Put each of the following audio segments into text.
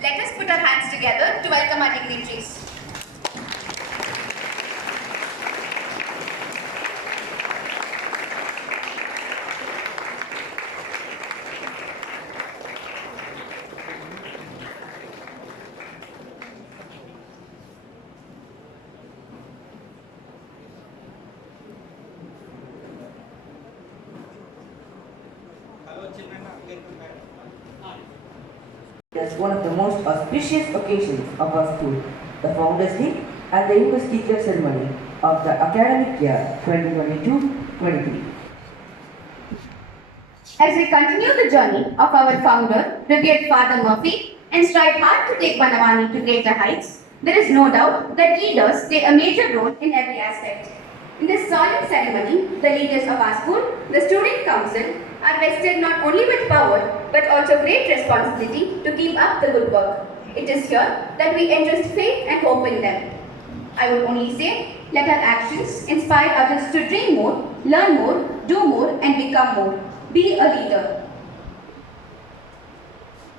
Let us put our hands together to welcome our dignitaries. As one of the most auspicious occasions of our school, the Founders Day and the Investiture ceremony of the academic year 2022-23. As we continue the journey of our founder, revered Father Murphy, and strive hard to take Vanavani to greater heights, there is no doubt that leaders play a major role in every aspect. In this solemn ceremony, the leaders of our school, the Student Council, are vested not only with power but also great responsibility to keep up the good work. It is here that we entrust faith and hope in them. I would only say, let our actions inspire others to dream more, learn more, do more, and become more. Be a leader.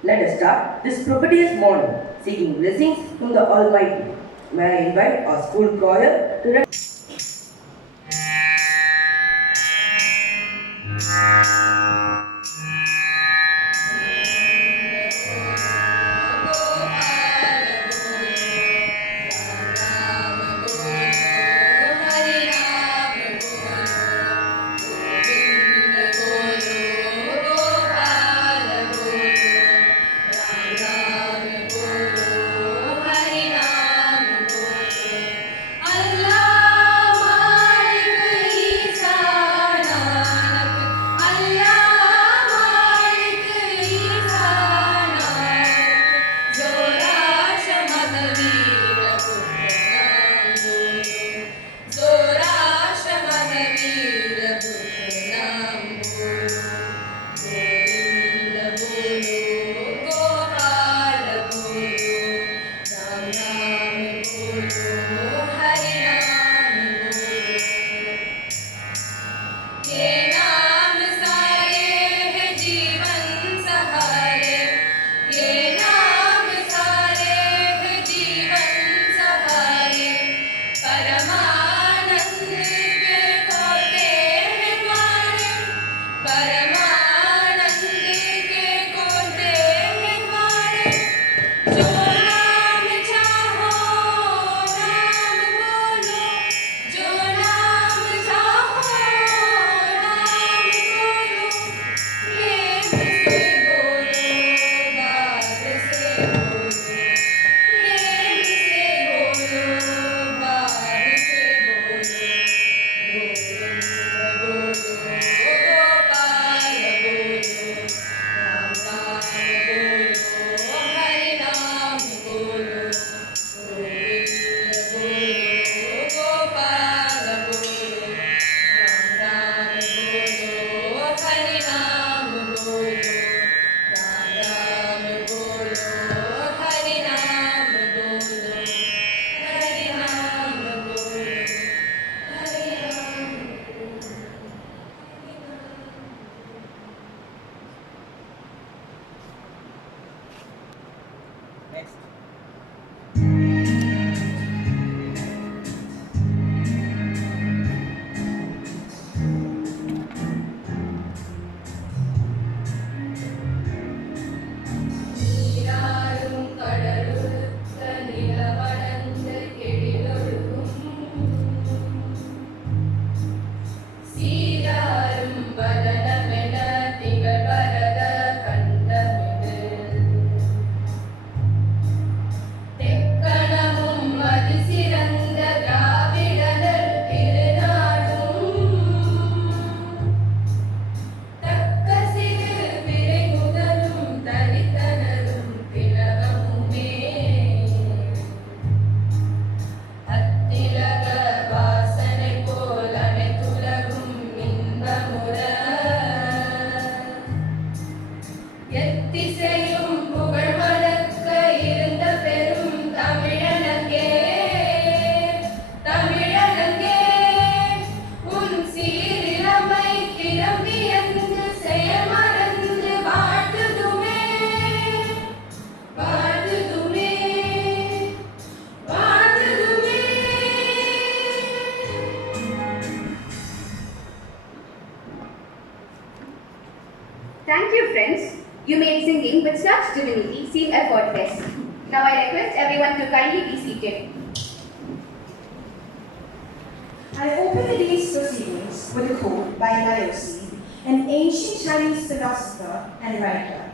Let us start this propitious morning seeking blessings from the Almighty. May I invite our school choir to such divinity seem effortless. Now I request everyone to kindly be seated. I open the day's proceedings with a quote by Laozi, an ancient Chinese philosopher and writer.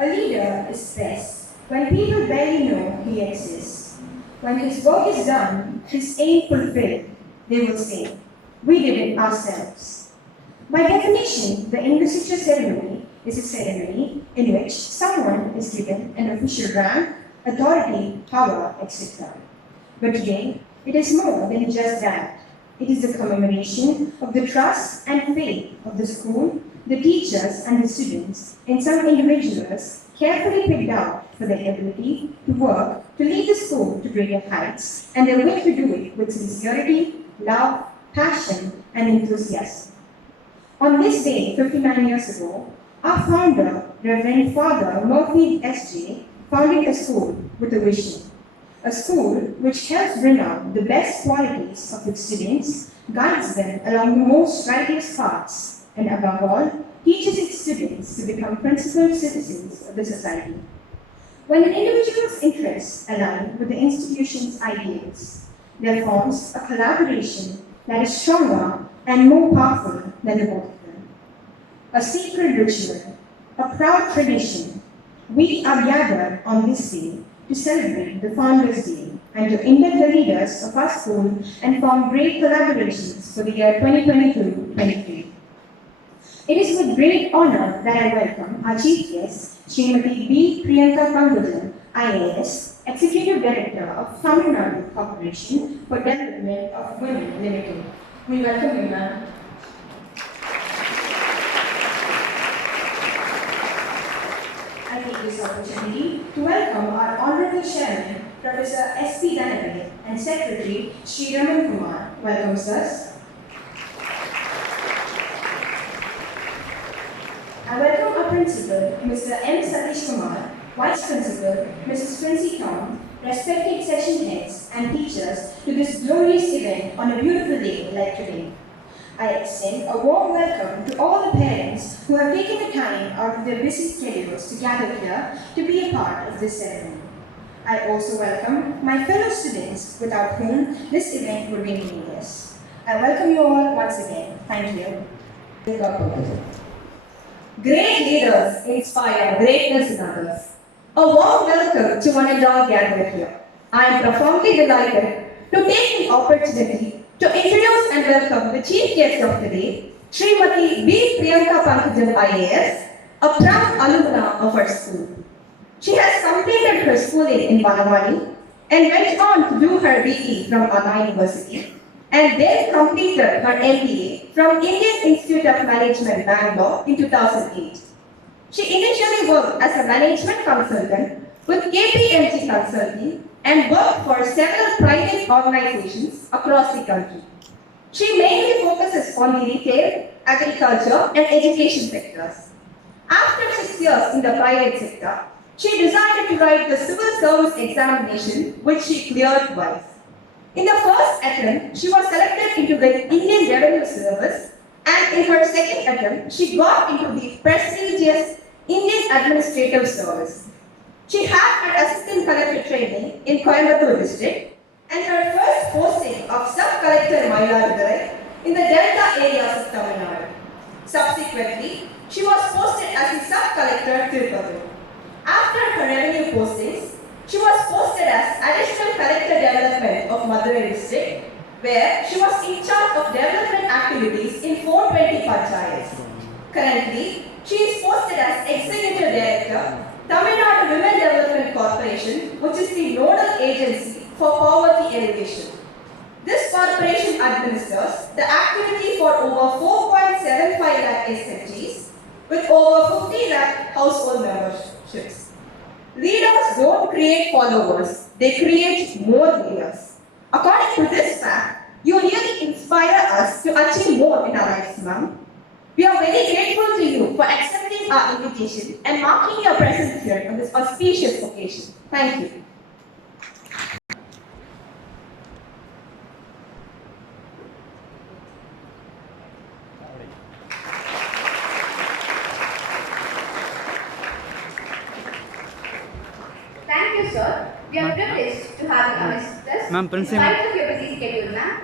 A leader is best when people barely know he exists. When his work is done, his aim fulfilled, they will say, we did it ourselves. By definition, the investiture ceremony is a ceremony in which someone is given an official rank, authority, power, etc. But today, it is more than just that. It is a commemoration of the trust and faith of the school, the teachers and the students in some individuals carefully picked out for their ability to work to lead the school to greater heights and their will to do it with sincerity, love, passion and enthusiasm. On this day, 59 years ago, our founder, Reverend Father Murphy S.J., founded a school with a vision. A school which helps bring out the best qualities of its students, guides them along the most righteous paths, and above all, teaches its students to become principled citizens of the society. When an individual's interests align with the institution's ideals, there forms a collaboration that is stronger and more powerful than the both of them. A sacred ritual, a proud tradition, we are gathered on this day to celebrate the Founders' Day and to induct the leaders of our school and form great collaborations for the year 2022-23. It is with great honor that I welcome our Chief Guest, Srimati B. Priyanka Pangujan, IAS, Executive Director of Tamil Nadu Corporation for Development of Women Limited. We welcome you, ma'am. I take this opportunity to welcome our Honorable Chairman, Professor S.P. Dhanavay, and Secretary, Sri Raman Kumar. Welcome, sirs. I welcome our Principal, Mr. M. Satish Kumar, Vice Principal, Mrs. Quincy Tom, respected session heads and teachers to this glorious event on a beautiful day like today. I extend a warm welcome to all the parents who have taken the time out of their busy schedules to gather here to be a part of this ceremony. I also welcome my fellow students without whom this event would be meaningless. I welcome you all once again. Thank you. Great leaders inspire greatness in others. A warm welcome to one and all gathered here. I am profoundly delighted to take the opportunity to introduce and welcome the chief guest of the day, Srimati B. Priyanka Pangujan IAS, a proud alumna of our school. She has completed her schooling in Banavani and went on to do her BE from Anna University and then completed her MBA from Indian Institute of Management, Bangalore in 2008. She initially worked as a management consultant with KPMG Consulting and worked for several private organizations across the country. She mainly focuses on the retail, agriculture, and education sectors. After 6 years in the private sector, she decided to write the civil service examination, which she cleared twice. In the first attempt, she was selected into the Indian Revenue Service, and in her second attempt, she got into the prestigious Indian Administrative Service. She had her assistant collector training in Coimbatore district and her first posting of sub-collector Mailadurai in the Delta areas of Tamil Nadu. Subsequently, she was posted as the sub-collector Tirupati. After her revenue postings, she was posted as additional collector development of Madurai district, where she was in charge of development activities in 420 panchayats. Currently, she is posted as Executive Director, Tamil Nadu Women Development Corporation, which is the nodal agency for poverty alleviation. This corporation administers the activity for over 4.75 lakh SFGs with over 50 lakh household memberships. Leaders don't create followers, they create more leaders. According to this fact, you really inspire us to achieve more in our lives, ma'am. We are very grateful to you for accepting our invitation and marking your presence here on this auspicious occasion. Thank you. Thank you, sir. We are privileged to have you assist us Ma'am, in Principal. spite of your busy schedule, ma'am.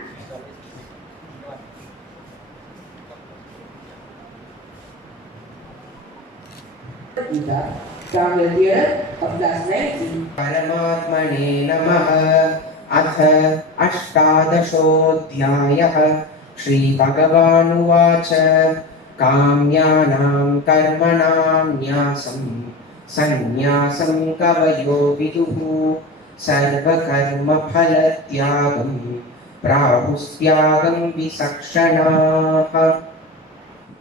Gita from the theater of class 19. परमात्मने नमः अथ अष्टादशोऽध्यायः श्रीभगवानुवाच काम्यानां कर्मणां न्यासं सन्न्यासं कवयो विदुः सर्वकर्मफलत्यागं प्राहुस्त्यागं विचक्षणाः.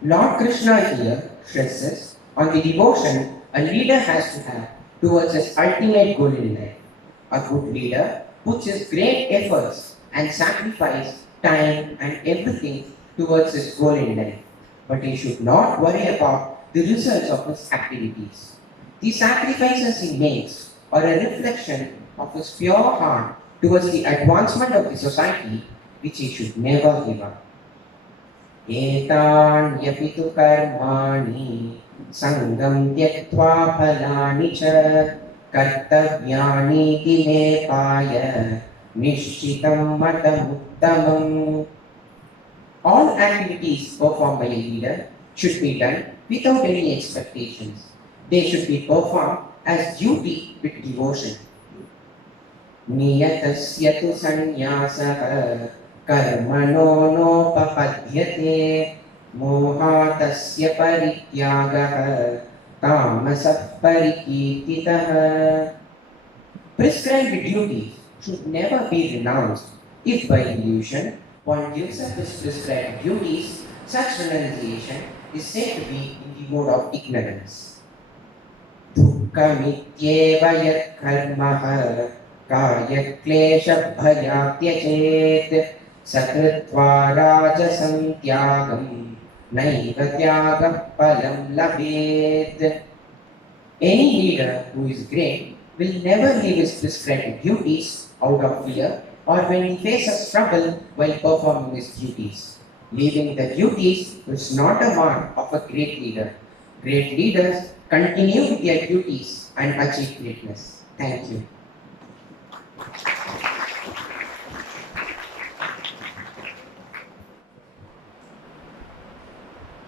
Lord Krishna here stresses on the devotion a leader has to have towards his ultimate goal in life. A good leader puts his great efforts and sacrifice time and everything towards his goal in life. But he should not worry about the results of his activities. The sacrifices he makes are a reflection of his pure heart towards the advancement of the society, which he should never give up. एतान्यपि तु कर्माणि सङ्गं त्यक्त्वा फलानि च कर्तव्यानीति मे पाय निश्चितं मतमुत्तमम्. All activities performed by a leader should be done without any expectations. They should be performed as duty with devotion. नियतस्य तु संन्यासः कर्मणो नोपपद्यते मोहातस्य परित्यागः तामसः परिकीर्तितः. Prescribed duties should never be renounced. If by illusion one gives up his prescribed duties, such renunciation is said to be in the mode of ignorance. दुःखमित्येव यत्कर्मः कार्यक्लेशभयात् त्यजेत् सकृत्वा राजसं त्यागं नैव त्यागः फलं लभेत्. Any leader who is great will never leave his prescribed duties out of fear or when he faces trouble while performing his duties. Leaving the duties is not a mark of a great leader. Great leaders continue with their duties and achieve greatness. Thank you.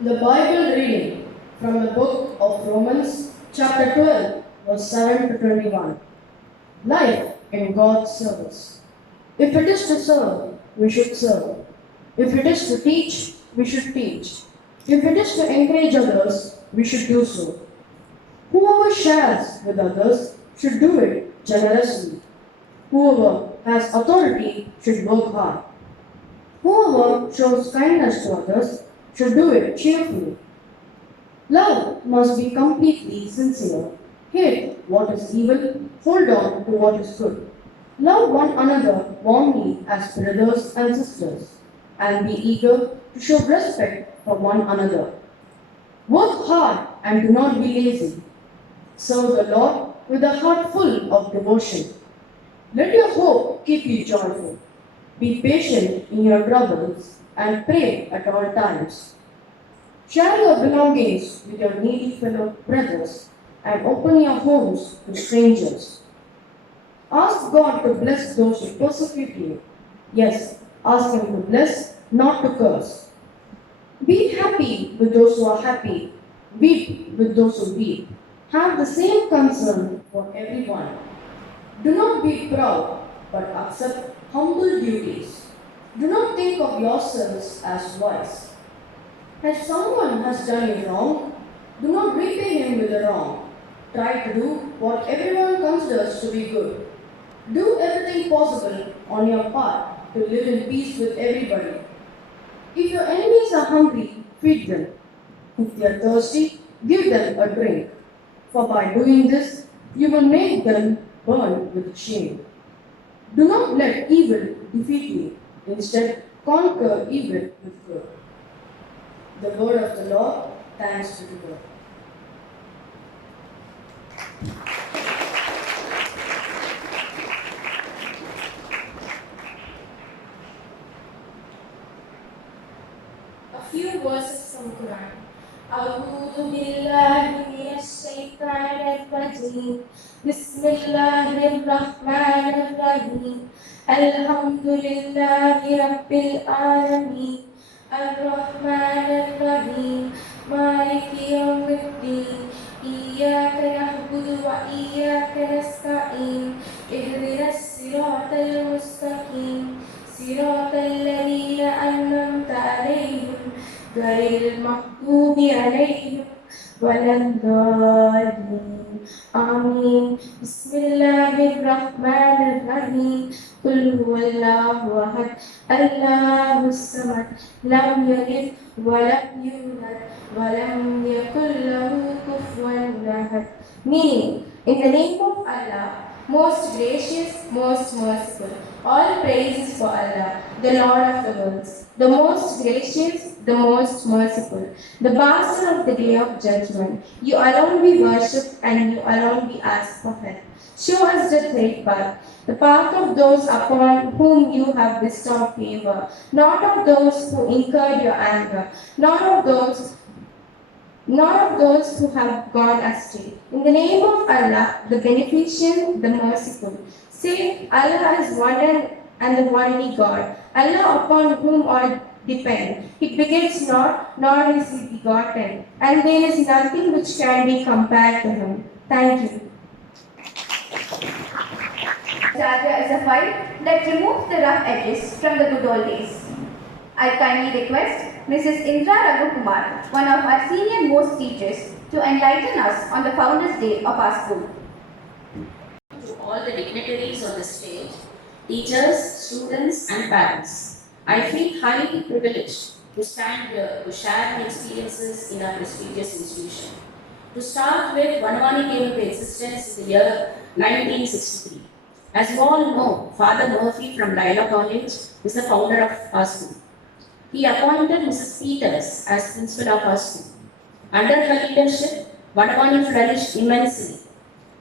The Bible reading from the book of Romans, chapter 12, verse 7 to 21. Life in God's service. If it is to serve, we should serve. If it is to teach, we should teach. If it is to encourage others, we should do so. Whoever shares with others should do it generously. Whoever has authority should work hard. Whoever shows kindness to others should do it cheerfully. Love must be completely sincere. Hate what is evil, hold on to what is good. Love one another warmly as brothers and sisters, and be eager to show respect for one another. Work hard and do not be lazy. Serve the Lord with a heart full of devotion. Let your hope keep you joyful. Be patient in your troubles and pray at all times. Share your belongings with your needy fellow brothers and open your homes to strangers. Ask God to bless those who persecute you. Yes, ask Him to bless, not to curse. Be happy with those who are happy. Weep with those who weep. Have the same concern for everyone. Do not be proud, but accept humble duties. Do not think of yourselves as wise. If someone has done you wrong, do not repay him with a wrong. Try to do what everyone considers to be good. Do everything possible on your part to live in peace with everybody. If your enemies are hungry, feed them. If they are thirsty, give them a drink. For by doing this, you will make them burn with shame. Do not let evil defeat you. Instead, conquer evil with good. The word of the Lord, thanks be to God. A few verses from Quran. أعوذ بالله من الشيطان الرجيم Bismillahirrahmanirrahim. Alhamdulillahi Rabbil Alameen. Ar-Rahmanir-Rahim. Maliki Yawmiddin. Iyyaka na'budu wa iyyaka nasta'in. Ihdinas siratal mustaqim. Siratal ladzina an'amta 'alaihim ghairil maghdubi 'alaihim waladdallin. Amin. Bismillahirrahmanirrahim. Qul huwallahu ahad. Allahus samad. Lam yalid wa lam yulad wa lam yakul lahu kufuwan ahad. Meaning, in the name of Allah, most gracious, most merciful. All praise is for Allah, the Lord of the worlds, the most gracious, the most merciful, the master of the day of judgment. You alone be worshipped and you alone be asked for help. Show us the straight path, the path of those upon whom you have bestowed favor, not of those who incurred your anger, not of those who have gone astray. In the name of Allah, the Beneficent, the Merciful. Say, Allah is one and the only God, Allah upon whom all depend. He begets not, nor is he begotten, and there is nothing which can be compared to him. Thank you. Charger is a file that removes the rough edges from the good old days. I kindly request Mrs. Indra Raghukumar, one of our senior most teachers, to enlighten us on the Founders' Day of our school. To all the dignitaries on the stage, teachers, students, and parents, I feel highly privileged to stand here to share my experiences in our prestigious institution. To start with, Vanavani came into existence in the year 1963. As you all know, Father Murphy from Laila College is the founder of our school. He appointed Mrs. Peters as principal of our school. Under her leadership, Vanavani flourished immensely.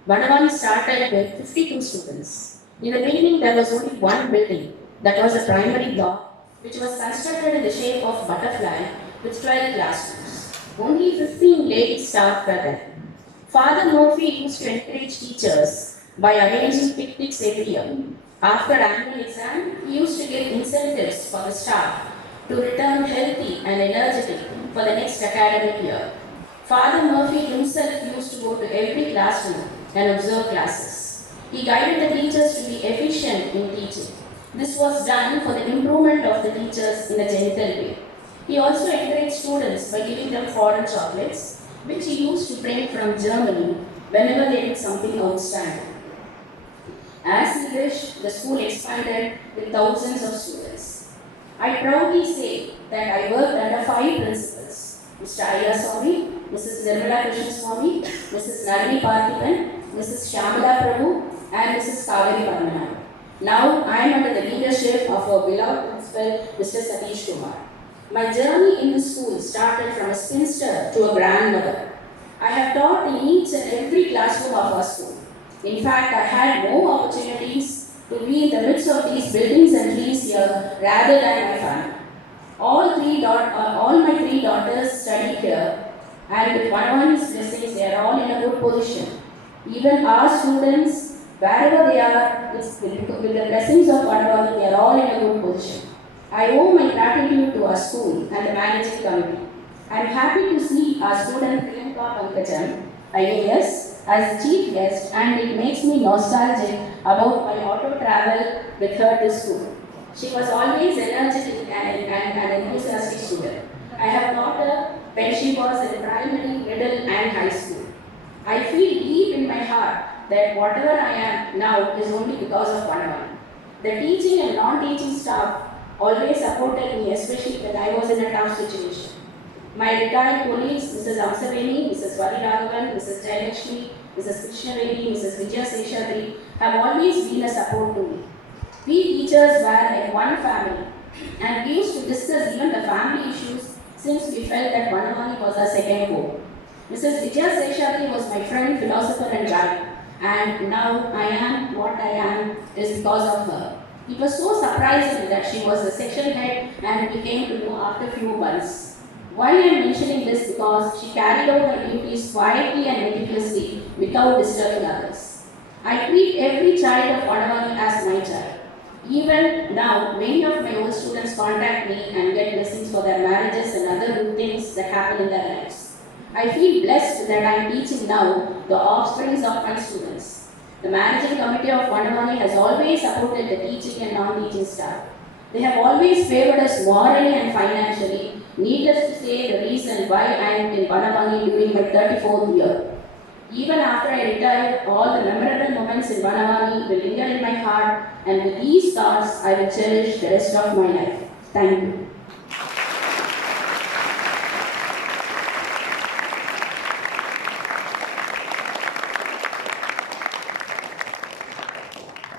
Vanavani started with 52 students. In the beginning, there was only one building, that was a primary block, which was constructed in the shape of butterfly with 12 classrooms. Only 15 lady staff were there. Father Murphy used to encourage teachers by arranging picnics every year. After annual exam, he used to give incentives for the staff to return healthy and energetic for the next academic year. Father Murphy himself used to go to every classroom and observe classes. He guided the teachers to be efficient in teaching. This was done for the improvement of the teachers in a gentle way. He also encouraged students by giving them foreign chocolates, which he used to bring from Germany whenever they did something outstanding. As he wished, the school expanded with thousands of students. I proudly say that I worked under 5 principals: Mr. Ayya Swami, Mrs. Nirmala Krishna Swami, Mrs. Nalini Parthiban, Mrs. Shyamala Prabhu, and Mrs. Kaveri Padmanabhan. Now I am under the leadership of our beloved principal, Mr. Satish Kumar. My journey in the school started from a spinster to a grandmother. I have taught in each and every classroom of our school. In fact, I had more opportunities to be in the midst of these buildings and trees here rather than my family. All my 3 daughters study here, and with Vanavani's blessings, they are all in a good position. Even our students, wherever they are, with the blessings of Vanavani, they are all in a good position. I owe my gratitude to our school and the managing committee. I am happy to see our student Priyanka Pankajam, IAS, as the chief guest, and it makes me nostalgic about my auto travel with her to school. She was always energetic and an enthusiastic student. I have taught her when she was in primary, middle, and high school. I feel deep in my heart that whatever I am now is only because of Vanavani. The teaching and non-teaching staff always supported me, especially when I was in a tough situation. My retired colleagues, Mrs. Amsaveni, Mrs. Vari Raghavan, Mrs. Jayalakshmi, Mrs. Krishnavedi, Mrs. Vijaya Seshadri have always been a support to me. We teachers were like one family, and we used to discuss even the family issues since we felt that Vanavani was our second home. Mrs. Vijaya Seshadri was my friend, philosopher, and guide, and now I am what I am is because of her. It was so surprising that she was the section head, and we came to know after few months. Why I am mentioning this? Because she carried out her duties quietly and meticulously without disturbing others. I treat every child of Padavani as my child. Even now, many of my old students contact me and get blessings for their marriages and other good things that happen in their lives. I feel blessed that I am teaching now the offsprings of my students. The managing committee of Padavani has always supported the teaching and non-teaching staff. They have always favored us morally and financially. Needless to say, the reason why I am in Vanavani during my 34th year. Even after I retire, all the memorable moments in Vanavani will linger in my heart, and with these thoughts, I will cherish the rest of my life. Thank you.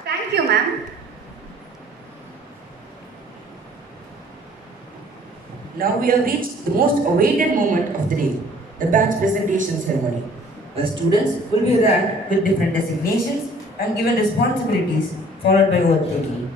Thank you, ma'am. Now we have reached the most awaited moment of the day, the badge presentation ceremony. The students will be ranked with different designations and given responsibilities, followed by oath taking.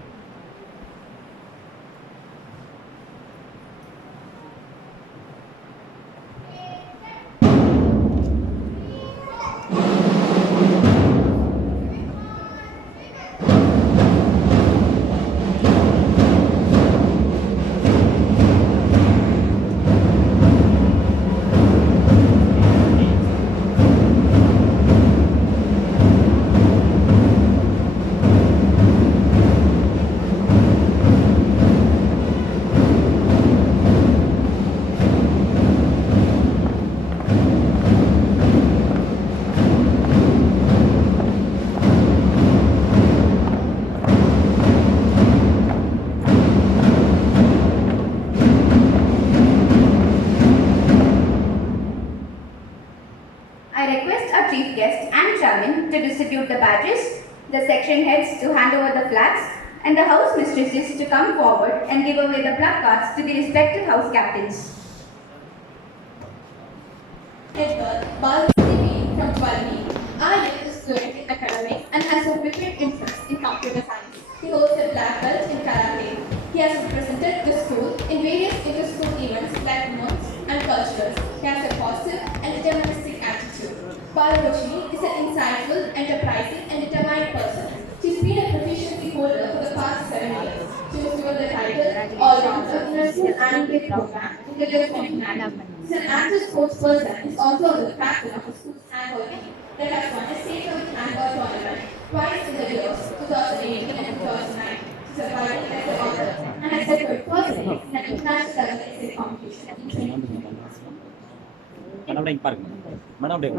I request our chief guest and chairman to distribute the badges, the section heads to hand over the flags, and the house mistresses to come forward and give away the placards to the respective house captains. Edward Balasivi from 12B. Aryan is fluent in academics and has a vivid interest in computer science. He holds a black belt in karate. He has represented the school in various inter-school events like months and cultures. He has a positive and deterministic attitude. Palaroshni is an insightful, enterprising, and determined person. She's been a proficiency holder for the past 7 years. She was given the title All-Rounder in her school annual program in the year 2019. She's an active sports person and is also the captain of the school's handball team that has won a state of handball tournament twice in the years 2018 and 2019. She's a writer as an author and has secured first place in an international level essay competition in 2020. Madam இங்க பாருங்க madam அப்படியே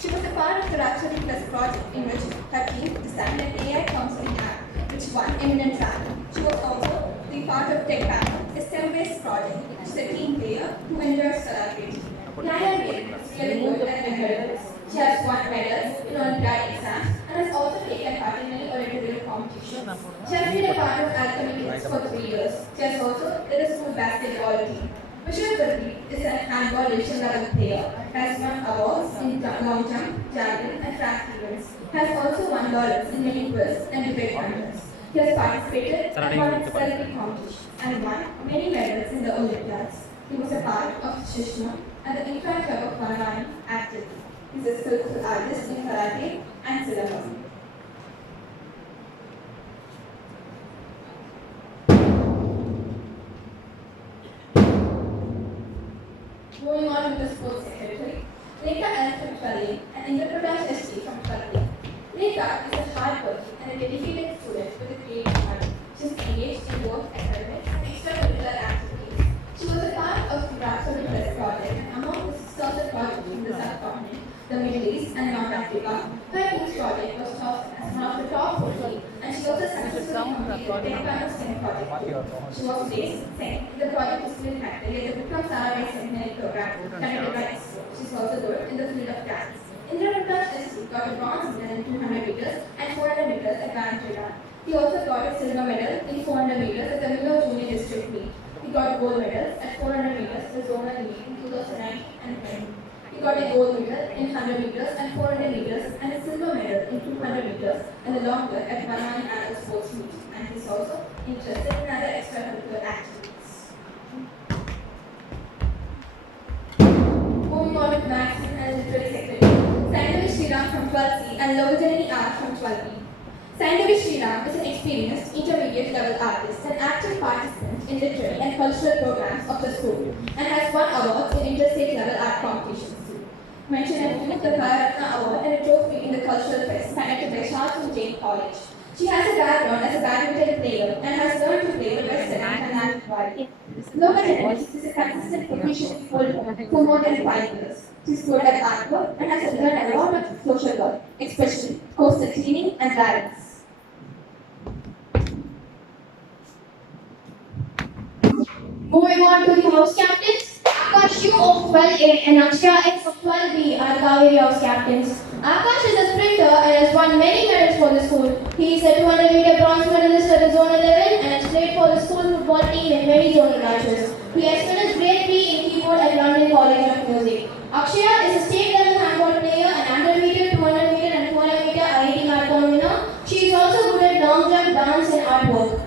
She was a part of the Rhapsody Plus project in which her team designed an AI counseling app which won eminent rank. She was also the part of Tech Panel, a STEM-based project which is a team player who enjoys collaborating. Naya is really good at academics. She has won medals in Olympiad exams and has also taken part in many Olympiad competitions. She has been a part of Alchemy Kids for 3 years. She has also led a school basketball team. Vishal Gurbi is a handball division level player, has won awards in long jump, javelin and track events, has also won laurels in many quiz and debate contests. He has participated in spelling competitions and won many medals in the Olympiads. He was a part of Shishma and the infant club of Vanavani actively. He is a skillful artist in karate and syllabus. Moving on to the sports secretary, Rekha L from Twali and Indraprakash ST from Twali. Rekha is a hardworking and a dedicated student with a creative mind. She is engaged in both academics and extracurricular activities. She was a part of the Rhapsody Plus project and among the 6,000 projects in the subcontinent, the Middle East and North Africa. Her team's project was chosen as one of the top 40 and she also successfully completed 10 kind of STEM project. She was placed second in the project discipline category at the Vikram Sarabhai Seminary program conducted by ISRO. She is also good in the field of dance. Indra Prakash ST got a bronze medal in 200 meters and 400 meters advanced radar. He also got a silver medal in 400 meters at the Milo Junior District meet. He got gold medals at 400 meters the zonal meet in 2009 and 20. He got a gold medal in 100 meters and 400 meters and a silver medal in 200 meters and the longer at Vanavani Annual Sports Meet and and he's also interested in other extracurricular activities. Moving on to Maths and Literary Secretary, Sandevi Sriram from 12C and Lovijanani R from 12B. Sandevi Sriram is an experienced intermediate level artist and active participant in literary and cultural programs of the school and has won awards in interstate level art competitions. Mentioned at the Bharatna Award and a trophy in the Cultural Fest conducted by Charles and Jane College. She has a background as a badminton player and has learned to play the Western and Carnatic violin. Local tennis is a consistent proficiency holder for more than 5 years. She's good at artwork and has learned a lot of social work, especially coastal cleaning and gardens. Moving on to the house captains. Akash U of 12A and Akshya S of 12B are Kaveri house captains. Akash is a sprinter and has won many medals for the school. He is a 200-meter bronze medalist at the zonal level and has played for the school football team in many zonal matches. He has finished grade 3 in keyboard at London College of Music. Akshaya is a state level handball player and 100 meter, 200 meter and 400 meter IIT marathon winner. She is also good at long jump, dance and artwork.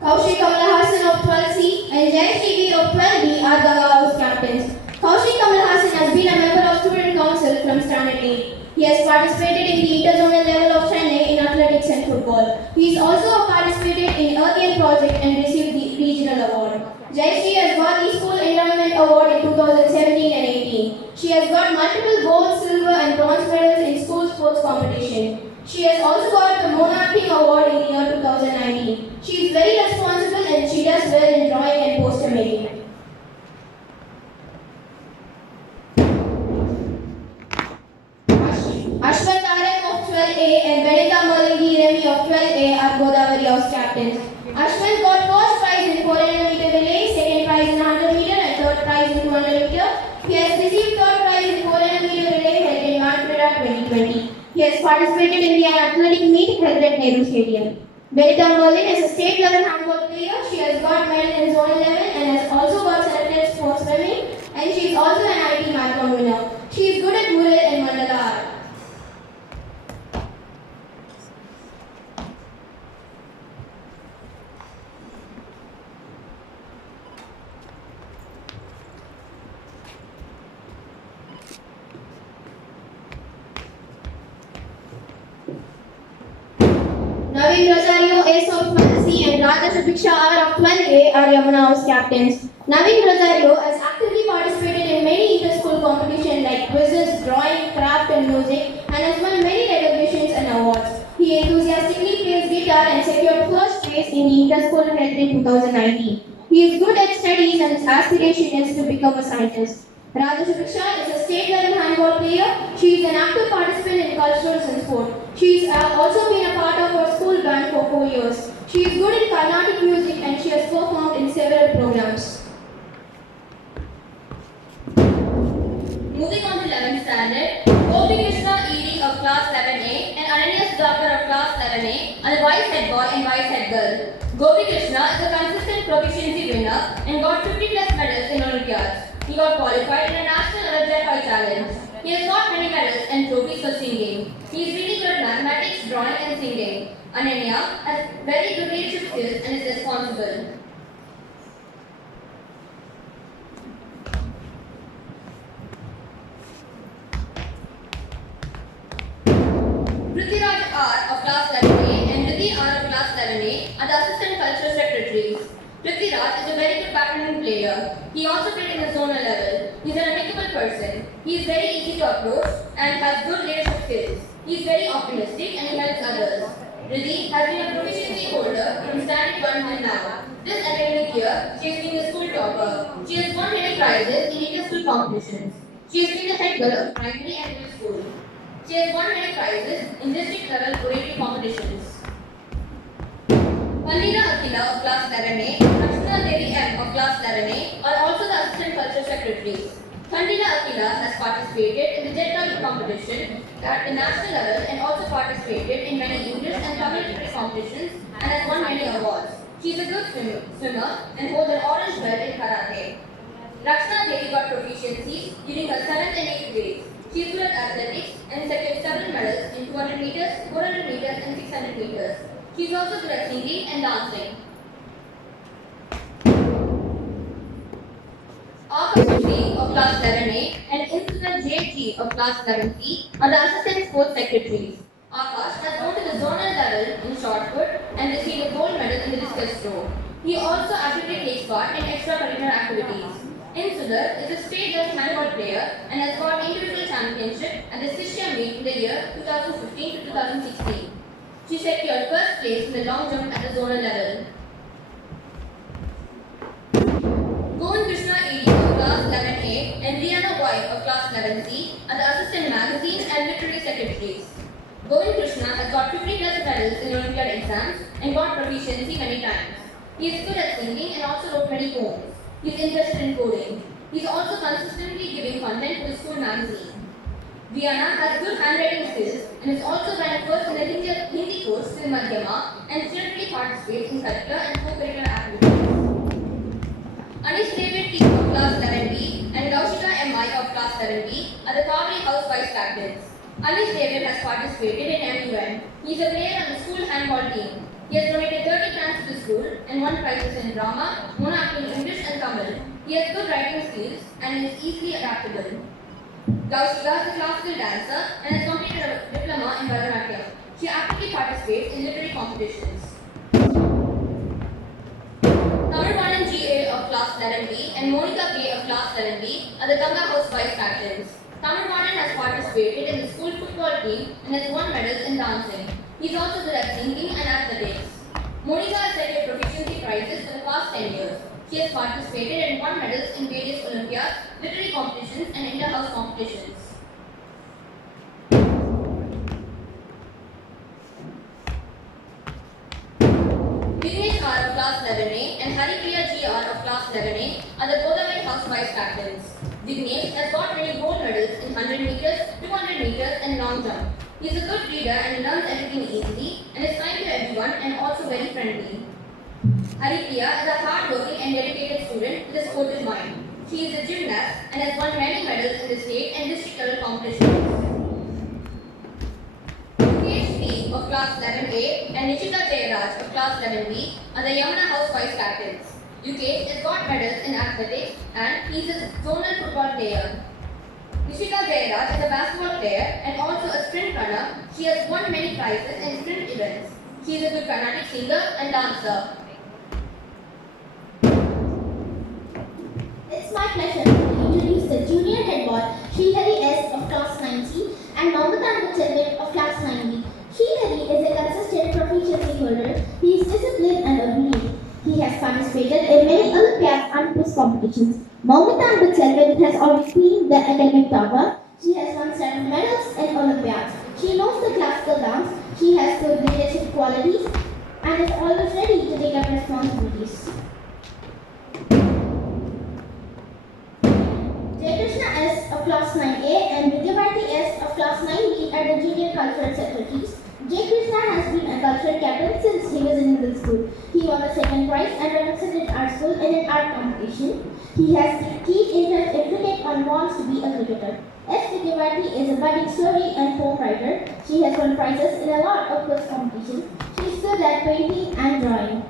Kaushik Kamala Hassan of 12C and Jayashree B of 12B are the house captains. Kaushik Kamala Hassan has been a member of Student Council from Standard 8. He has participated in the interzonal level of Chennai in athletics and football. He is also participated in Earthian project and received the regional award. Jayashree has won the School Environment Award in 2017 and 18. She has got multiple gold, silver and bronze medals in school sports competition. She has also got the Monarching Award in the year 2019. She is very responsible and she does well in drawing and poster making. Ashwat RM of 12A and Benita Malangi Remy of 12A are Godavari house captains. Ashwat got first prize in 400 meter relay, second prize in 100 meter and third prize in 200 meter. He has received third prize in 400 meter relay held in Manfreda 2020. He has participated in the athletic meet held at Nehru Stadium. Benita Merlin is a state level handball player. She has got medal in zonal level and has also got selected sports swimming and she is also an IIT marathon winner. She is good at mural and mandala art. Naveen Rosario S of 12C and Raja Subiksha R of 12A are Yamuna house captains. Naveen Rosario has actively participated in many inter-school competitions like quizzes, drawing, craft and music and has won many recognitions and awards. He enthusiastically plays guitar and secured first place in the inter-school held in 2019. He is good at studies and his aspiration is to become a scientist. Raja Subiksha is a state level handball player. She is an active participant in culturals and sport. She has also been a part of our school band for 4 years. She is good in Carnatic music and she has performed in several programs. Moving on to 11th standard, Gopi Krishna Eri of class 11A and Ananya Sudhakar of class 11A are the vice head boy and vice head girl. Gopi Krishna is a consistent proficiency winner and got 50 plus medals in Olympiads. He got qualified in a national level jet bike challenge. He has got many medals and trophies for singing. He is really good at mathematics, drawing and singing. Ananya has very good leadership skills and is responsible. Prithviraj R of class 11A and Riddhi R of class 11A are the assistant cultural secretaries. Prithviraj is a very good badminton player. He also played in the zonal level. He is an amicable person. He is very easy to approach and has good leadership skills. He is very optimistic and he helps others. Riddhi has been a proficiency holder from standard 1 till now. This academic year, she has been the school topper. She has won many prizes in inter-school competitions. She has been the head girl of primary and middle school. She has won many prizes in district level poetry competitions. Pandita Akila of class 11A and Ashna Devi M of class 11A are also the assistant culture secretaries. Pandita Akila has participated in the jet bike competition at the national level and also participated in many English and Tamil literary competitions and has won many awards. She is a good swimmer and holds an orange belt in karate. Rakshana Devi got proficiencies during her 7th and 8th grades. She is good at athletics and secured several medals in 200 meters, 400 meters and 600 meters. She is also good at singing and dancing. Akash G of class 11A and Insulan JG of class 11C are the assistant sports secretaries. Akash has gone to the zonal level in shot put and received a gold medal in the discus throw. He also actively takes part in extracurricular activities. Insudar is a state judge handball player and has got individual championship at the Shishya meet in the year 2015 to 2016. She secured first place in the long jump at the zonal level. Govind Krishna ED of class 11A and Rihanna White of class 11C are the assistant magazine and literary secretaries. Govind Krishna has got 50 plus medals in Olympiad exams and got proficiency many times. He is good at singing and also wrote many poems. He is interested in coding. He is also consistently giving content to the school magazine. Rihanna has good handwriting skills and is also ranked first in the Hindi course till Madhyama and generally participates in curricular and co-curricular activities. Anish David T of class 11B and Gaushika MI of class 11B are the Kaveri House vice captains. Anish David has participated in every event. He is a player on the school handball team. He has donated 30 times to the school and won prizes in drama, mono acting English and Tamil. He has good writing skills and is easily adaptable. Gaushika is a classical dancer and has completed a diploma in Bharatanatyam. She actively participates in literary competitions. Tamil Vanan GA of class 11B and Monica K of class 11B are the Ganga House vice captains. Tamil Vanan has participated in the school football team and has won medals in dancing. He is also good at singing and athletics. Monica has secured proficiency prizes for the past 10 years. She has participated and won medals in various Olympiads, literary competitions and inter-house competitions. Vignesh R of class 11A and Haripriya GR of class 11A are the Godavari House vice captains. Vignesh has got many gold medals in 100 meters, 200 meters and long jump. He is a good reader and learns everything easily and is kind to everyone and also very friendly. Haripriya is a hard-working and dedicated student with a sportive mind. She is a gymnast and has won many medals in the state and district level competitions. PhD of class 11A and Nishita Jayaraj of class 11B are the Yamuna House vice captains. Yukesh has got medals in athletics and he is a zonal football player. Nishita Jayaraj is a basketball player and also a sprint runner. She has won many prizes in sprint events. She is a good Carnatic singer and dancer. It's my pleasure to introduce the junior head boy Srihari S of class 90 and Mamata Chelvin of class 90. Srihari is a consistent proficiency holder. He is disciplined and obedient. He has participated in many Olympiads and quiz competitions. Mamata Chelvin has always been the academic topper. She has won several medals in Olympiads. She knows the classical dance. She has good leadership qualities and is always ready to take up responsibilities. Krishna S of class 9A and Vidyabharati S of class 9B are the junior cultural secretaries. Jay Krishna has been a cultural captain since he was in middle school. He won the second prize and represented our school in an art competition. He has keen interest in cricket and wants to be a cricketer. S. Vidyabharati is a budding story and poem writer. She has won prizes in a lot of quiz competitions. She is good at painting and drawing.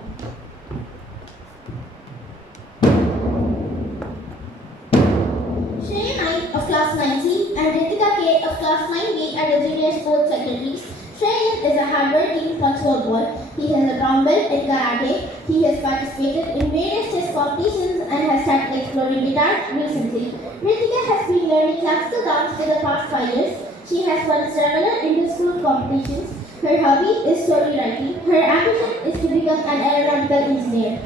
Of class 90 and Ritika K of class 9B are the junior sports secretaries. Shreyan is a hardworking punctual boy. He has a brown belt in karate. He has participated in various chess competitions and has started exploring guitar recently. Ritika has been learning classical dance for the past 5 years. She has won several inter-school competitions. Her hobby is story writing. Her ambition is to become an aeronautical engineer.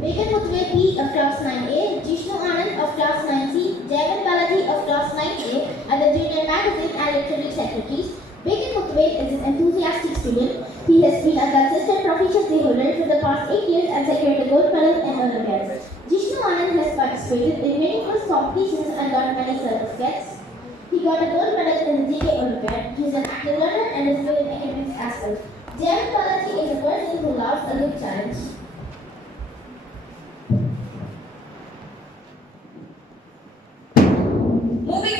Vegan Muthuve P of class 9A, Jishnu Anand of class 9C, Jaivan Balaji of class 9A are the junior magazine and literary secretaries. Vegan Muthuve is an enthusiastic student. He has been a consistent proficiency holder for the past 8 years and secured the gold medal in Olympiads. Jishnu Anand has participated in many quiz competitions and got many certificates. He got a gold medal in the GK Olympiad. He is an active learner and is good in academics as well. Jaivan Balaji is a person who loves a good challenge.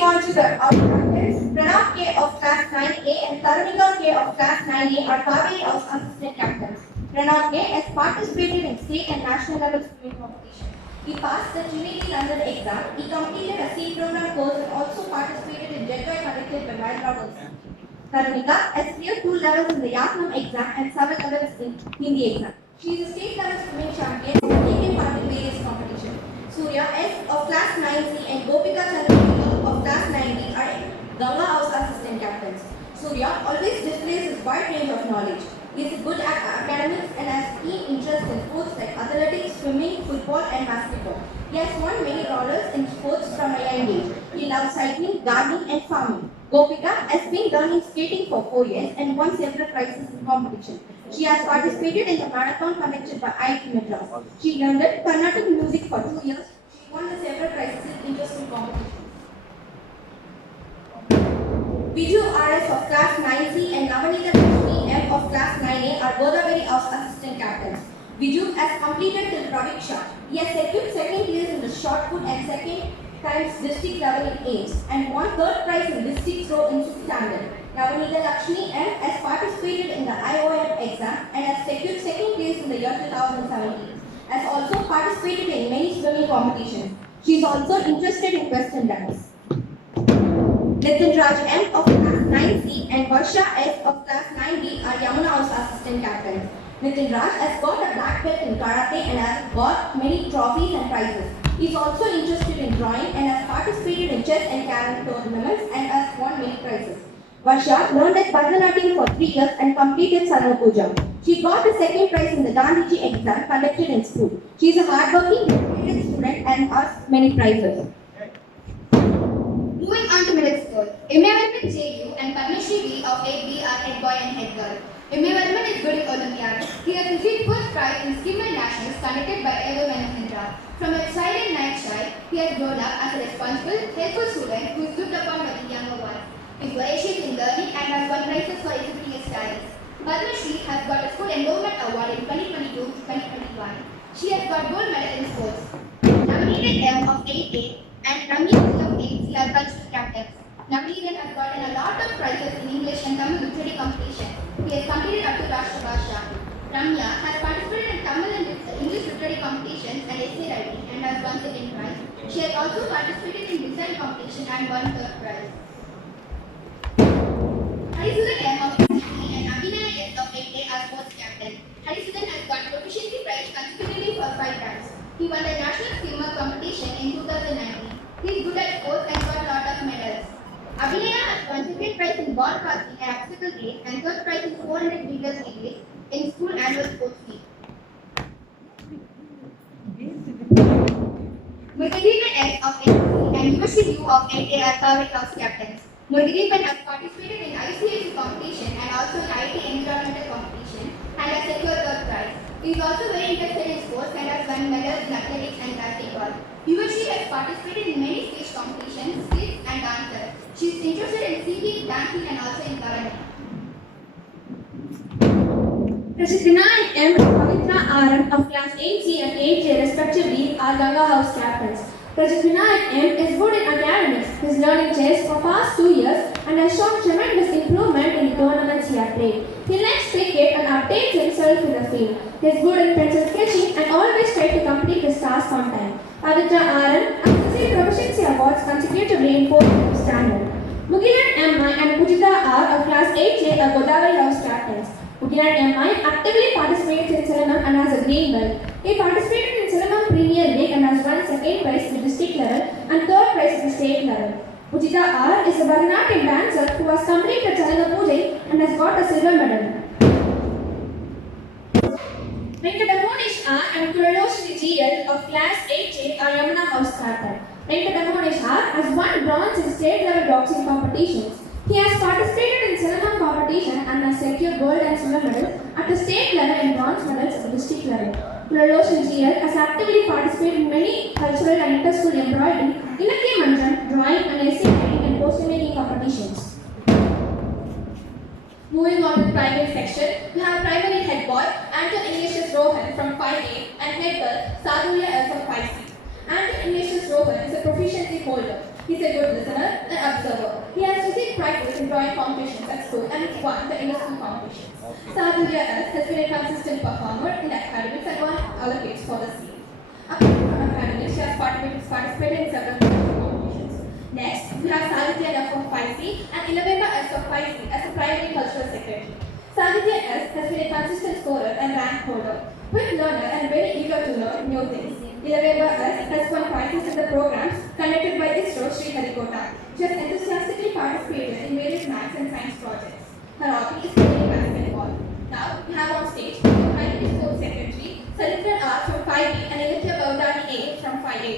on to the outcomes. Pranav K of class 9A and Tarunika K of class 9A are Kaveri of assistant captains. Pranav K has participated in state and national level swimming competition. He passed the Trinity London exam. He completed a C program course and also participated in jet conducted by Wild Rockers. Tarunika has cleared 2 levels in the Yatnam exam and 7 levels in Hindi exam. She is a state level swimming champion and has taken part in various competitions. Surya S of class 9C and Gopika Chandra of class 9D are Ganga House assistant captains. Surya always displays his wide range of knowledge. He is good at academics and has keen interest in sports like athletics, swimming, football and basketball. He has won many honors in sports from a young age. He loves cycling, gardening and farming. Gopika has been learning skating for 4 years and won several prizes in competition. She has participated in the marathon conducted by IIT Madras. She learned Carnatic music for 2 years. She won the several prizes in interesting competitions. Viju RS of class 9C and Navanita Lakshmi M of class 9A are Godavari of assistant captains. Viju has completed till Praviksha. He has secured second place in the shot put and second times district level in Ames and won third prize in district throw in 6th standard. Navanita Lakshmi M has participated in the IOM exam and has secured second place in the year 2017. Has also participated in many swimming competitions. She is also interested in Western dance. Nitin Raj M of class 9C and Varsha S of class 9D are Yamuna House assistant captains. Nitin Raj has got a black belt in karate and has got many trophies and prizes. He is also interested in drawing and has participated in chess and carom tournaments and has won many prizes. Varsha learned at Bharatanatyam for 3 years and completed Sarva Puja. She got the second prize in the Gandhiji exam conducted in school. She is a hardworking, dedicated student and has many prizes. Moving on to middle school, M.A. Varman JU and Padmashri V of 8B are head boy and head girl. M.A. Varman is good in Olympiad. He has received first prize in Skimmer Nationals conducted by Evo Manindra. From a child and night child, he has grown up as a responsible, helpful student who is looked upon by the younger ones. He is voracious in learning and has won prizes for exhibiting his studies. Padmashri has got a school endowment award in 2022-2021. She has got gold medal in sports. Navneet M of 8A and Ramya of 8C are cultural captains. Navneet has gotten a lot of prizes in English and Tamil literary competition. He has competed up to Rashtra Bhasha. Ramya has participated in Tamil and English literary competitions and essay writing and has won second prize. She has also participated in design competition and won third prize. Harisudan M of 8C and Abhinaya S of 8A are sports captains. Harisudan has got proficiency prize consecutively for 5 times. He won the national swimmer competition in 2019. He is good at sports and got a lot of medals. Abhinaya has won second prize in ball casting and obstacle race and third prize in 400 meters relay in school annual sports meet. Murgadeepan S of 8C and Yuvashri U of 8A are Kaveri House captains. Murgadeepan has participated in ICAC competition and also in IT environmental competition and has secured third prize. He is also very interested in sports and has won medals in athletics and basketball. Yuvashri has participated in many stage competitions, skits and dances. She is interested in singing, dancing and also in karate. Prashadinayak M and Pavitra RM of class 8C and 8J respectively are Ganga House captains. Prashadinayak M is good in academics. He is learning chess for past 2 years and has shown tremendous improvement in the tournaments he has played. He likes cricket and updates himself in the field. He is good in pencil sketching and always tries to complete his tasks on time. Pavitra RM has received proficiency awards consecutively in 4th standard. Mugilan M.I. and Pujita R of class 8J are Godavari House captains. Mugilan M.I. actively participates in Salamam and has a green belt. He participated in Salamam Premier League and has won second prize in the district level and third prize in the state level. Pujita R is a Bharatanatyam dancer who has completed Chalanga Puja and has got a silver medal. Venkatamonesh R and Kuroshri GL of class 8J are Yamuna House captain. Venkatamonesh R has won bronze in state level boxing competitions. He has participated in Salamam competition and has secured gold and silver medals at the state level and bronze medals at the district level. Kuroshri GL has actively participated in many cultural and inter-school embroidery, Ilakya Manjam, drawing and essay writing and poster making competitions. Moving on to the primary section, we have primary head boy Anton Ignatius Rohan from 5A and head girl Sadhurya L from 5C. Anton Ignatius Rohan is a proficiency holder. He's a good listener and observer. He has received prizes in drawing competitions at school and has won the inter-school competitions. Sadhya S has been a consistent performer in academics and won Olympics for the same. Apart from academics, she has participated in several competitions. Next, we have Sadhya F of 5C and Ilavemba S of 5C as a primary cultural secretary. Sadhya S has been a consistent scorer and rank holder, quick learner and very eager to learn new things. Ilavemba S has won prizes in the programs conducted by ISRO Sriharikota. She has enthusiastically participated in various maths and science projects. Her hobby is playing basketball. Now, we have on stage the primary school secretary, Saritran R from 5B and Alithya Baudani A from 5A.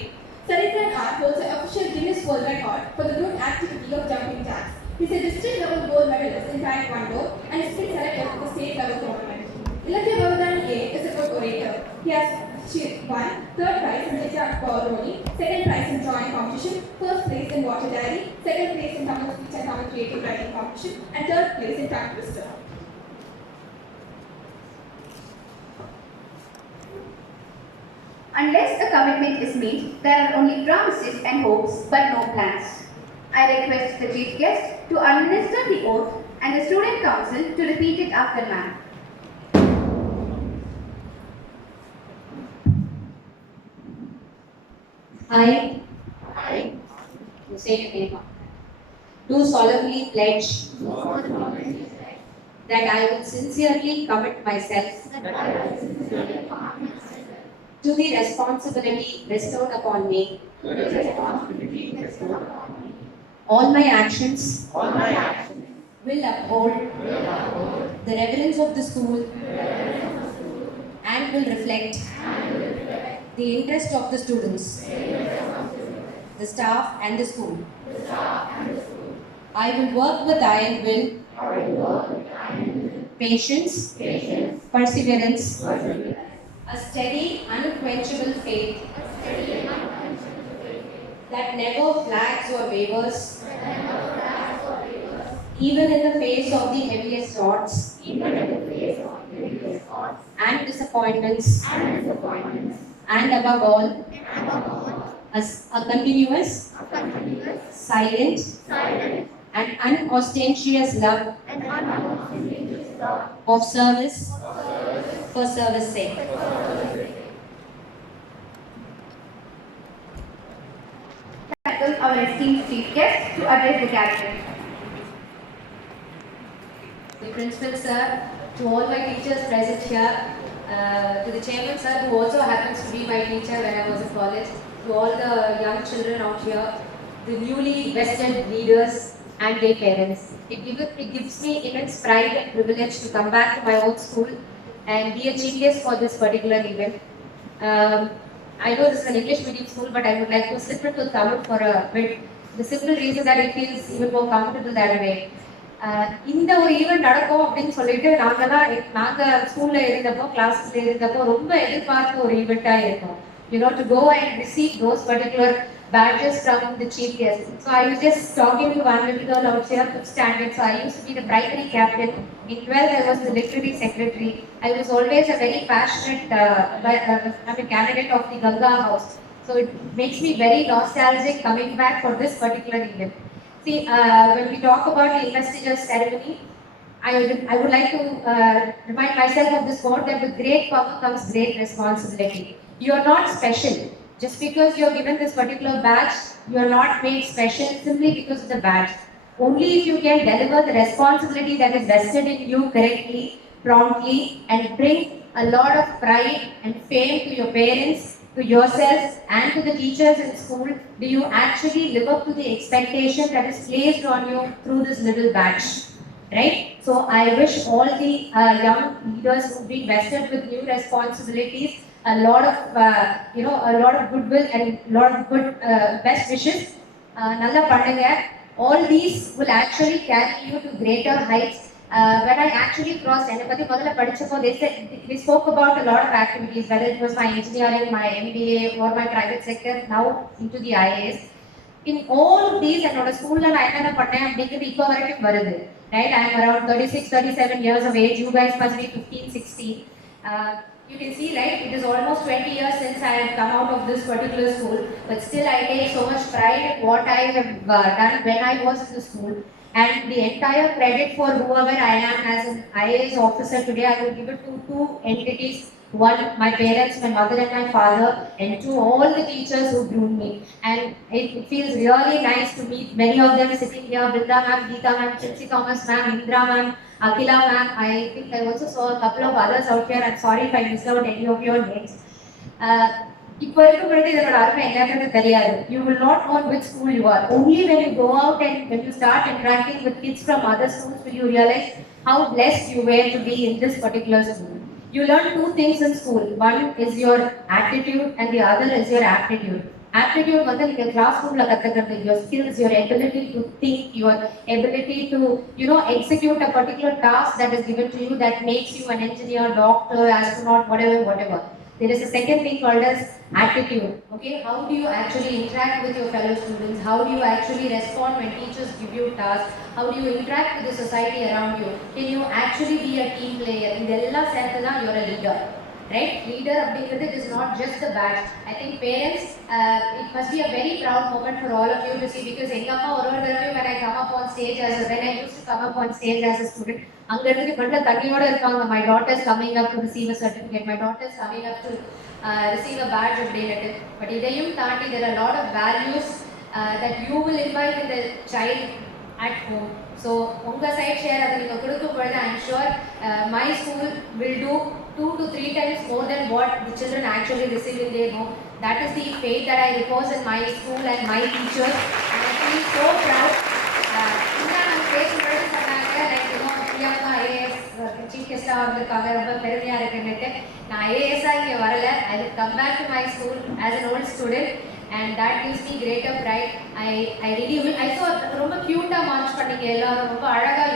Saritran R holds an official Guinness World Record for the group activity of jumping jacks. He is a district level gold medalist in Taekwondo and is still selected for the state level tournament. Alithya Baudani A is a good orator. She won third prize in Zigzag ball rolling, second prize in drawing competition, first place in water diary, second place in Tamil speech and Tamil creative writing competition, and third place in tongue twister. Unless a commitment is made, there are only promises and hopes, but no plans. I request the chief guest to administer the oath and the student council to repeat it after ma'am. I you say your name. Do solemnly pledge that I will sincerely commit myself to the responsibility bestowed upon me. All my actions will uphold the reverence of the school and will reflect the interest of the students, the staff and the school. I will work with iron will, patience, perseverance, a steady, unquenchable faith that never flags or wavers, even in the face of the heaviest odds and disappointments, and above all, as a continuous, silent, and unostentatious love of service for service sake. Welcome our esteemed chief guest to address the gathering. The principal sir, to all my teachers present here, to the chairman sir who also happens to be my teacher when I was in college, to all the young children out here, the newly vested leaders and their parents. It gives me immense pride and privilege to come back to my own school and be a chief guest for this particular event. I know this is an English medium school, but I would like to slip into Tamil for a bit. The simple reason that it feels even more comfortable that way. இந்த ஒரு event நடக்கும் அப்படின்னு சொல்லிட்டு நாங்கள் ஸ்கூலில் இருந்தப்போ கிளாஸில் இருந்தப்போ ரொம்ப எதிர்பார்த்த ஒரு ஈவெண்ட்டாக இருக்கும். To go and receive those particular badges from the chief guest. So I was just talking to one little girl out here to standard. So I used to be the primary captain. In 12th, I was the literary secretary. I was always a very passionate candidate of the Ganga House. So it makes me very nostalgic coming back for this particular event. See, when we talk about the investiture ceremony, I would like to remind myself of this quote that with great power comes great responsibility. You are not special. Just because you are given this particular badge, you are not made special simply because of the badge. Only if you can deliver the responsibility that is vested in you correctly, promptly, and bring a lot of pride and fame to your parents, to yourselves, and to the teachers in school, do you actually live up to the expectation that is placed on you through this little badge. Right? So I wish all the young leaders who be vested with new responsibilities a lot of goodwill and a lot of good best wishes. Nalla pannunga. All these will actually carry you to greater heights. When I actually crossed Enapati Modala Padichappo, they spoke about a lot of activities, whether it was my engineering, my MBA, or my private sector, now into the IAS. In all of these, என்னோட ஸ்கூல்ல நான் என்னென்ன பண்ணேன் அப்படிங்கிறது இப்போ வரைக்கும் வருது. Right? I am around 36, 37 years of age. You guys must be 15, 16. You can see, right, it is almost 20 years since I have come out of this particular school, but still I take so much pride in what I have done when I was in the school. And the entire credit for whoever I am as an IAS officer today, I will give it to two entities. One, my parents, my mother and my father, and two, all the teachers who groomed me. And it feels really nice to meet many of them sitting here. Vrinda ma'am, Geeta ma'am, Chipsy Thomas ma'am, Indra ma'am, Akila ma'am. I think I also saw a couple of others out here. I'm sorry if I missed out any of your names. இப்போ இருக்கிறது இதனோட அருமை என்னன்றது தெரியாது. You will not know which school you are. Only when you go out and when you start interacting with kids from other schools will you realize how blessed you were to be in this particular school. You learn two things in school. One is your attitude and the other is your aptitude. Aptitude வந்து நீங்க class ரூம்ல கத்துக்கிறது, your skills, your ability to think, your ability to execute a particular task that is given to you that makes you an engineer, doctor, astronaut, whatever. There is a second thing called as attitude. Okay, how do you actually interact with your fellow students? How do you actually respond when teachers give you tasks? How do you interact with the society around you? Can you actually be a team player? இதெல்லாம் சேர்த்து தான் you're a leader. Right? Leader அப்படிங்கிறது is not just the badge. I think parents, it must be a very proud moment for all of you to see, because எங்க அம்மா ஒரு தடவை when I come up on stage when I used to come up on stage as a student, அங்க இருந்து கண்ணுல தண்ணியோட இருப்பாங்க. My daughter is coming up to receive a certificate. My daughter is coming up to receive a badge அப்படின்னுட்டு. But இதையும் தாண்டி there are a lot of values that you will invite in the child at home. So உங்க side share அதை நீங்க கொடுக்கும் பொழுது I'm sure my school will do 2 to 3 times more than what the children actually receive in their home. That is the faith that I repose in my school and my teachers, and I feel so proud. நான் பேசும்பொழுது சொன்னாங்க like Priyanka IAS chief கெஸ்டாக வந்திருக்காங்க, ரொம்ப பெருமையாக இருக்குன்னுட்டு. நான் IAS-ஆக இங்கே வரல. I will come back to my school as an old student, and that gives me greater pride. I really will. I saw ரொம்ப க்யூட்டாக மார்ச் பண்ணீங்க எல்லாரும், ரொம்ப அழகாக.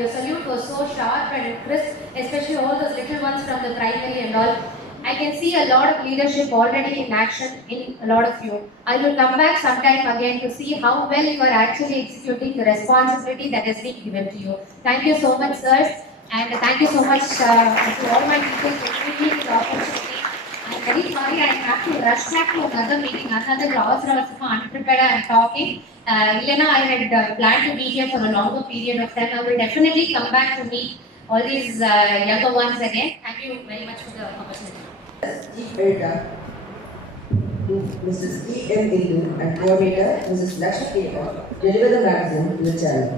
Your salute was so sharp and crisp, especially all those little ones from the primary and all. I can see a lot of leadership already in action in a lot of you. I will come back sometime again to see how well you are actually executing the responsibility that has been given to you. Thank you so much, sirs, and thank you so much to all my teachers for giving me this opportunity. I'm very sorry I have to rush back to another meeting. Another unprepared I'm talking. Elena, I had planned to be here for a longer period of time. I will definitely come back to meet all these younger ones again. Thank you very much for the opportunity. Chief Editor, to Mrs. E.M. Indu and Coordinator Mrs. Lakshmi K. deliver the magazine to the child.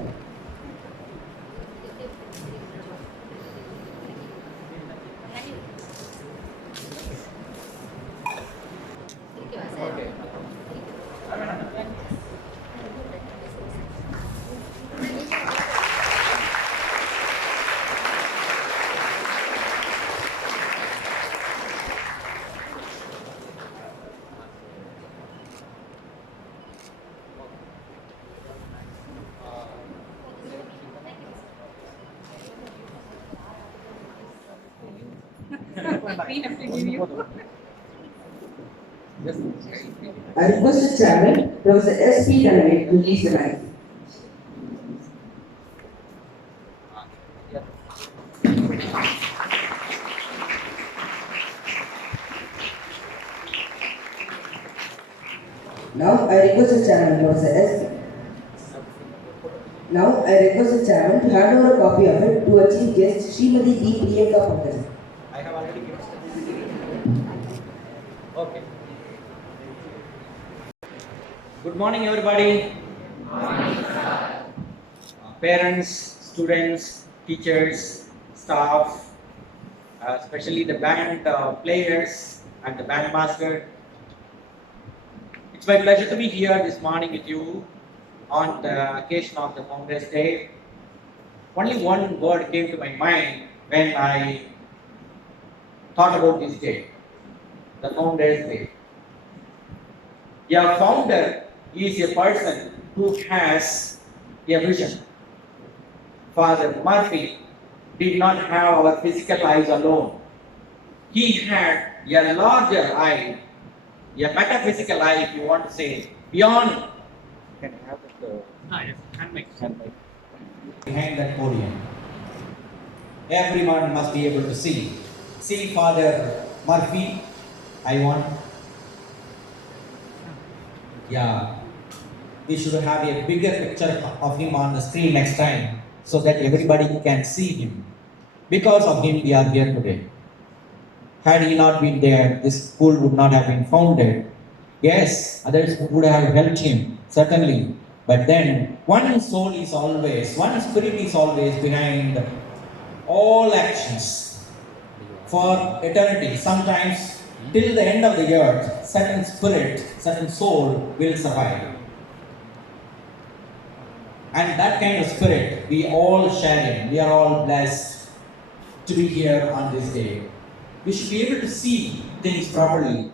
I request the Chairman, Professor S. P. Dhananjay, to release the magazine. Now I request the Chairman, Professor S. Now I request the Chairman to hand over a copy of it to our Chief Guest, Srimati D. Priyanka Pankaj. I have already given. Okay. Good morning, everybody. Good morning, sir. Parents, students, teachers, staff, especially the band players and the band master. It's my pleasure to be here this morning with you on the occasion of the Founders Day. Only one word came to my mind when I thought about this day, the Founders Day. Your founder is a person who has a vision. Father Murphy did not have our physical eyes alone. He had a larger eye, a metaphysical eye, if you want to say, beyond. Can I have that? Yes, handmade. Behind that podium, everyone must be able to see. see Father Murphy. I want, yeah, we should have a bigger picture of him on the screen next time so that everybody can see him. Because of him, we are here today. Had he not been there, this school would not have been founded. Yes, others would have helped him, certainly. But then, one soul is always, one spirit is always behind all actions for eternity. Sometimes, till the end of the earth, certain spirit, certain soul will survive. And that kind of spirit, we all share in. We are all blessed to be here on this day. We should be able to see things properly.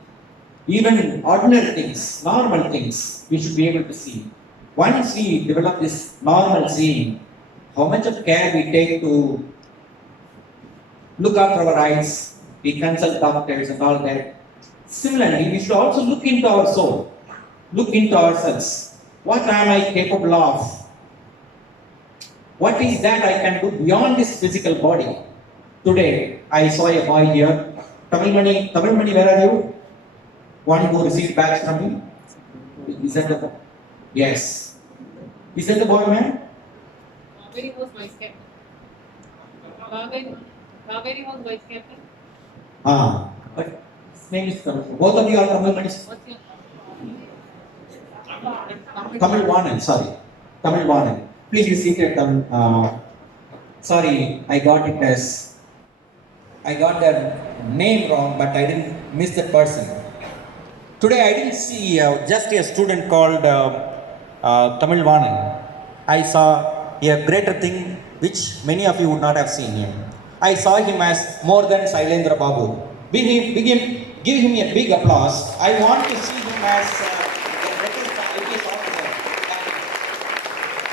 Even ordinary things, normal things, we should be able to see. Once we develop this normal seeing, how much of care we take to look after our eyes, we consult doctors and all that. Similarly, we should also look into our soul, look into ourselves. What am I capable of? What is that I can do beyond this physical body? Today, I saw a boy here. Tamil Mani, where are you? One who received badge from me? Is that the boy? Yes. Is that the boy, man? Kaveri was vice captain. Kaveri was vice captain. But his name is Tamil. Both of you are Tamil Mani. Tamil Vanan, sorry. Tamil Vanan. Please be seated. Sorry, I got their name wrong, but I didn't miss that person. Today I didn't see just a student called Tamil Vanan. I saw a greater thing which many of you would not have seen him. I saw him as more than Sailendra Babu. Give him a big applause. I want to see him as a better IPS officer that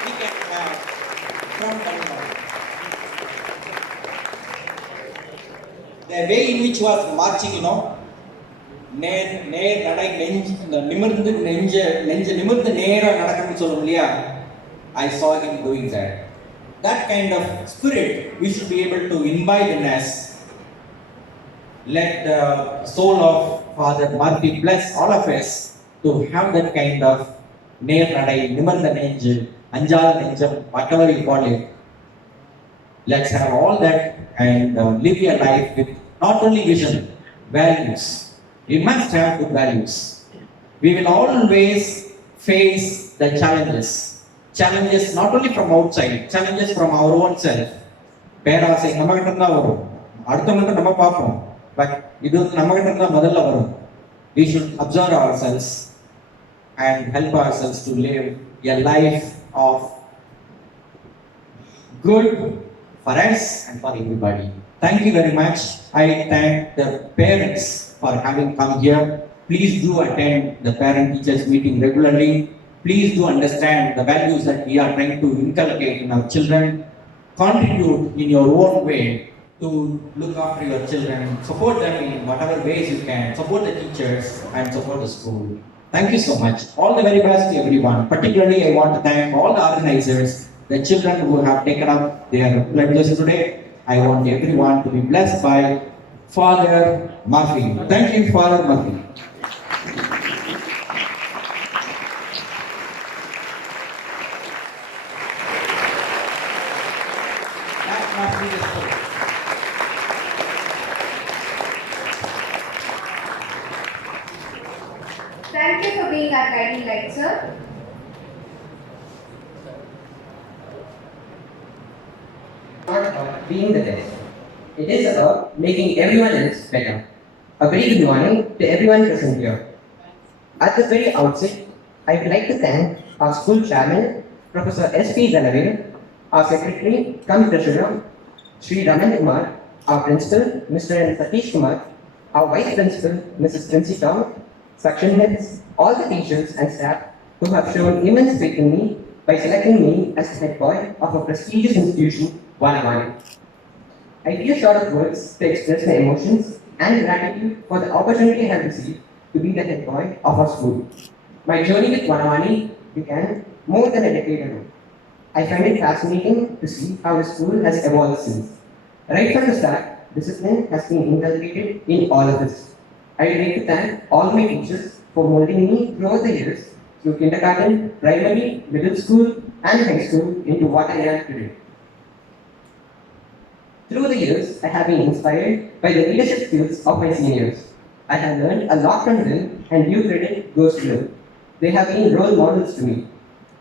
we can have from Tamil Nadu. The way in which he was marching, நேர் நடை நிமிர்ந்து நிமிர்ந்து நேரா நடக்கணும்னு சொல்லும் இல்லையா? I saw him doing that. That kind of spirit we should be able to imbibe in us. Let the soul of Father Murphy bless all of us to have that kind of நேர் நடை நிமிர்ந்த நெஞ்சு அஞ்சாத நெஞ்சம் whatever you call it. Let's have all that and live your life with not only vision, values. We must have good values. We will always face the challenges. Challenges not only from outside, challenges from our own self. பேராசை நம்ம கிட்ட இருந்தா வரும், அடுத்தவங்க நம்ம பார்ப்போம், but இது நம்ம கிட்ட இருந்தா முதல்ல வரும். We should observe ourselves and help ourselves to live a life of good for us and for everybody. Thank you very much. I thank the parents for having come here. Please do attend the parent-teachers meeting regularly. Please do understand the values that we are trying to inculcate in our children. Contribute in your own way to look after your children. Support them in whatever ways you can. Support the teachers and support the school. Thank you so much. All the very best to everyone. Particularly, I want to thank all the organizers, the children who have taken up their pledges today. I want everyone to be blessed by Father Murphy. Thank you, Father Murphy. Thank you for being our guiding light, sir. Not about being the best. It is about making everyone else better. A very good morning to everyone present here. At the very outset, I would like to thank our school chairman, Professor S.P. Dhanavir, our secretary, cum treasurer, Sri Raman Kumar, our principal, Mr. N. Satish Kumar, our vice principal, Mrs. Princy Tom, section heads, all the teachers and staff who have shown immense faith in me by selecting me as the head boy of a prestigious institution, Valamani. I feel short of words to express my emotions and gratitude for the opportunity I have received to be the head boy of our school. My journey with Vanavani began more than a decade ago. I find it fascinating to see how the school has evolved since. Right from the start, that discipline has been inculcated in all of us. I would like to thank all my teachers for molding me throughout the years, through kindergarten, primary, middle school, and high school into what I am today. Through the years, I have been inspired by the leadership skills of my seniors. I have learned a lot from them, and due credit goes to them. They have been role models to me.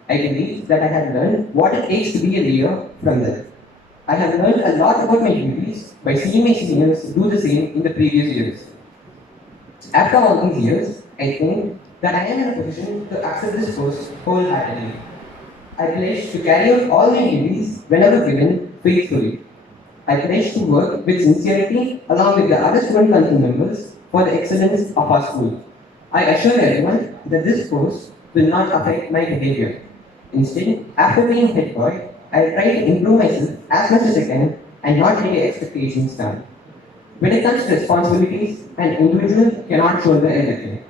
I believe that I have learned what it takes to be a leader from them. I have learned a lot about my duties by seeing my seniors do the same in the previous years. After all these years, I think that I am in a position to accept this post wholeheartedly. I pledge to carry out all my duties whenever given faithfully. I pledge to work with sincerity along with the other student council members for the excellence of our school. I assure everyone that this post will not affect my behavior. Instead, after being head boy, I try to improve myself as much as I can and not let the expectations down. When it comes to responsibilities, an individual cannot shoulder everything.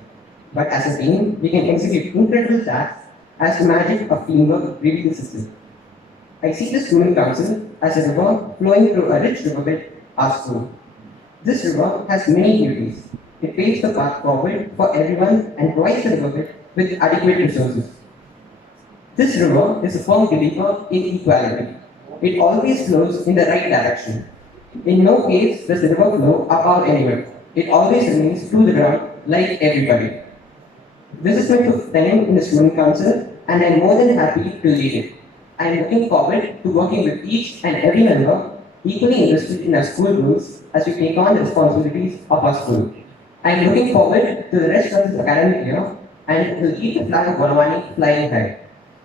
But as a team, we can execute incredible tasks as the magic of teamwork reveals the system. I see the student council as a river flowing through a rich riverbed, our school. This river has many beauties. It paves the path forward for everyone and provides the riverbed with adequate resources. This river is a firm believer in equality. It always flows in the right direction. In no case does the river flow up or anywhere. It always remains to the ground like everybody. This is my fifth time in the student council and I am more than happy to lead it. I am looking forward to working with each and every member equally interested in our school rules as we take on the responsibilities of our school. I am looking forward to the rest of this academic year and to keep the flag of Bonavani flying high.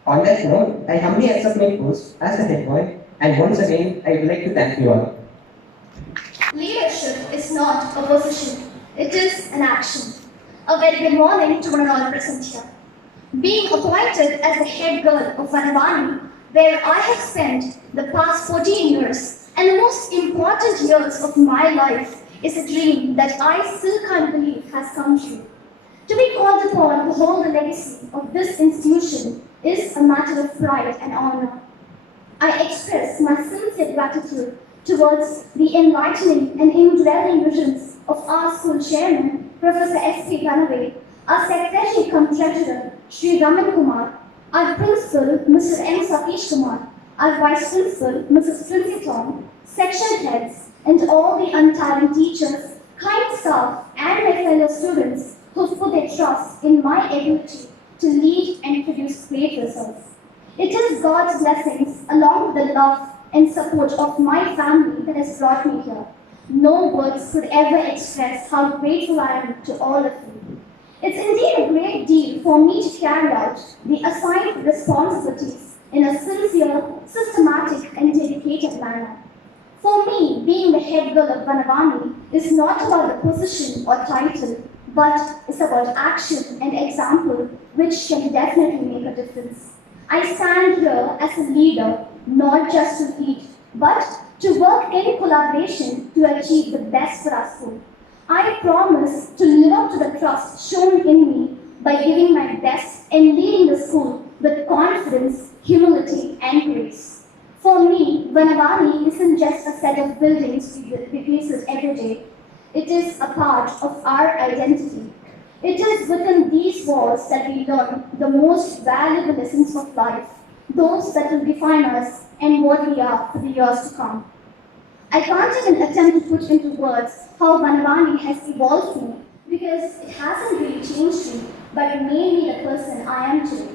On that note, I humbly accept my post as the head boy and once again I would like to thank you all. Leadership is not a position, it is an action. A very good morning to one and all present here. Being appointed as the head girl of Vanavani, where I have spent the past 14 years and the most important years of my life, is a dream that I still can't believe has come true. To be called upon to hold the legacy of this institution is a matter of pride and honor. I express my sincere gratitude towards the enlightening and indwelling visions of our school chairman, Professor S.P. Ganaway, our secretary cum treasurer, Sri Raman Kumar, our principal, Mr. M. Satish Kumar, our vice principal, Mrs. Princy Tom, section heads, and all the untiring teachers, kind staff, and my fellow students who put their trust in my ability to lead and produce great results. It is God's blessings, along with the love and support of my family, that has brought me here. No words could ever express how grateful I am to all of you. It's indeed a great deal for me to carry out the assigned responsibilities in a sincere, systematic, and dedicated manner. For me, being the head girl of Vanavani is not about the position or title, but it's about action and example, which can definitely make a difference. I stand here as a leader, not just to lead, but to work in collaboration to achieve the best for our school. I promise to live up to the trust shown in me by giving my best and leading the school with confidence, humility, and grace. For me, Vanavani isn't just a set of buildings we visit every day. It is a part of our identity. It is within these walls that we learn the most valuable lessons of life, those that will define us and what we are for the years to come. I can't even attempt to put into words how Vanavani has evolved me, because it hasn't really changed me, but it made me the person I am today.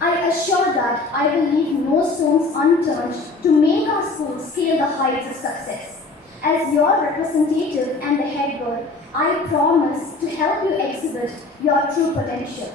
I assure that I will leave no stones unturned to make our school scale the heights of success. As your representative and the head girl, I promise to help you exhibit your true potential.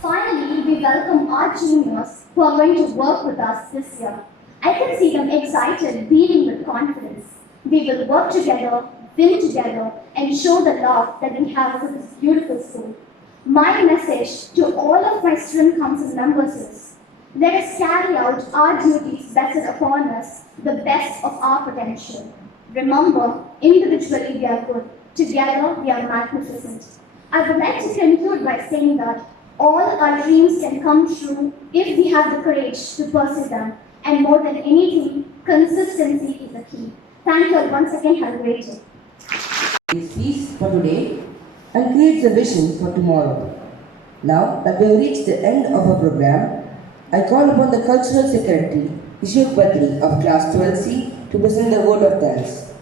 Finally, we welcome our juniors who are going to work with us this year. I can see them excited, beaming with confidence. We will work together, win together, and show the love that we have for this beautiful school. My message to all of my student council members is, let us carry out our duties vested upon us, the best of our potential. Remember, individually we are good, together we are magnificent. I would like to conclude by saying that all our dreams can come true if we have the courage to pursue them, and more than anything, consistency is the key. Thank you all once again. Have a great day. He sees for today and creates a vision for tomorrow. Now that we have reached the end of our program, I call upon the Cultural Secretary, Ishok Badri of Class 12C to present the vote of thanks.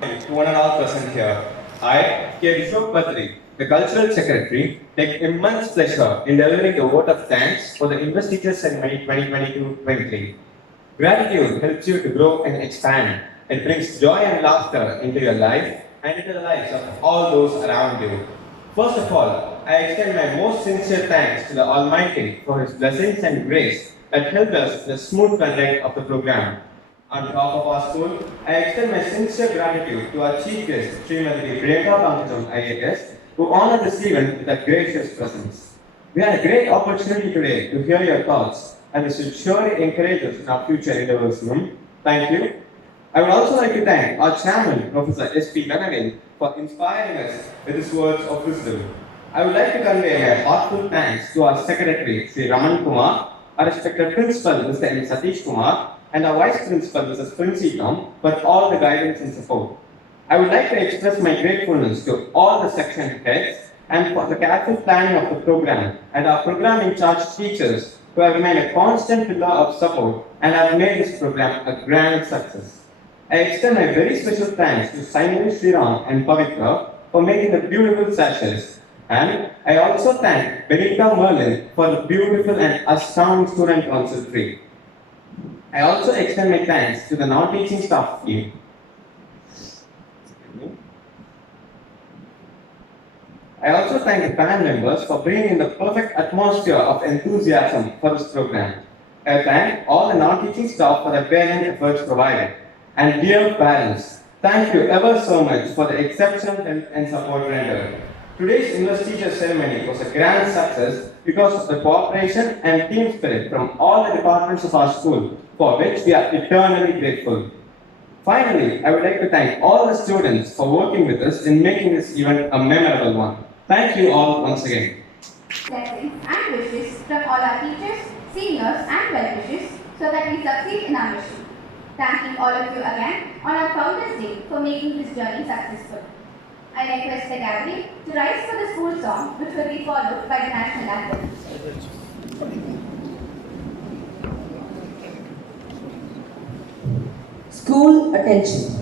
To one and all present here, I, K. Ishok Badri, the Cultural Secretary, take immense pleasure in delivering a vote of thanks for the Investiture Ceremony 2022-23. Gratitude helps you to grow and expand. It brings joy and laughter into your life and into the lives of all those around you. First of all, I extend my most sincere thanks to the Almighty for His blessings and grace that helped us in the smooth conduct of the program. On behalf of our school, I extend my sincere gratitude to our chief guest, Srimati Priyanka Pankajam IAS, who honored this event with a gracious presence. We had a great opportunity today to hear your thoughts, and this will surely encourage us in our future endeavors. Thank you. I would also like to thank our chairman, Professor S.P. Ganavin, for inspiring us with his words of wisdom. I would like to convey my heartfelt thanks to our secretary, Sri Raman Kumar, our respected principal, Mr. M. Satish Kumar, and our vice principal, Mrs. Princy Tom, for all the guidance and support. I would like to express my gratefulness to all the section heads and for the careful planning of the program and our program in charge teachers who have remained a constant pillar of support and have made this program a grand success. I extend my very special thanks to Simon Sriram and Pavitra for making the beautiful sashes, and I also thank Benita Merlin for the beautiful and astounding student council tree. I also extend my thanks to the non-teaching staff team. I also thank the band members for bringing in the perfect atmosphere of enthusiasm for this program. I thank all the non-teaching staff for the valiant efforts provided. And dear parents, thank you ever so much for the exceptional help and support rendered. Today's Investiture ceremony was a grand success because of the cooperation and team spirit from all the departments of our school, for which we are eternally grateful. Finally, I would like to thank all the students for working with us in making this event a memorable one. Thank you all once again. Blessings and wishes from all our teachers, seniors and well-wishers so that we succeed in our mission. Thanking all of you again on our Founders Day for making this journey successful. I request the gathering to rise for the school song, which will be followed by the national anthem. School attention.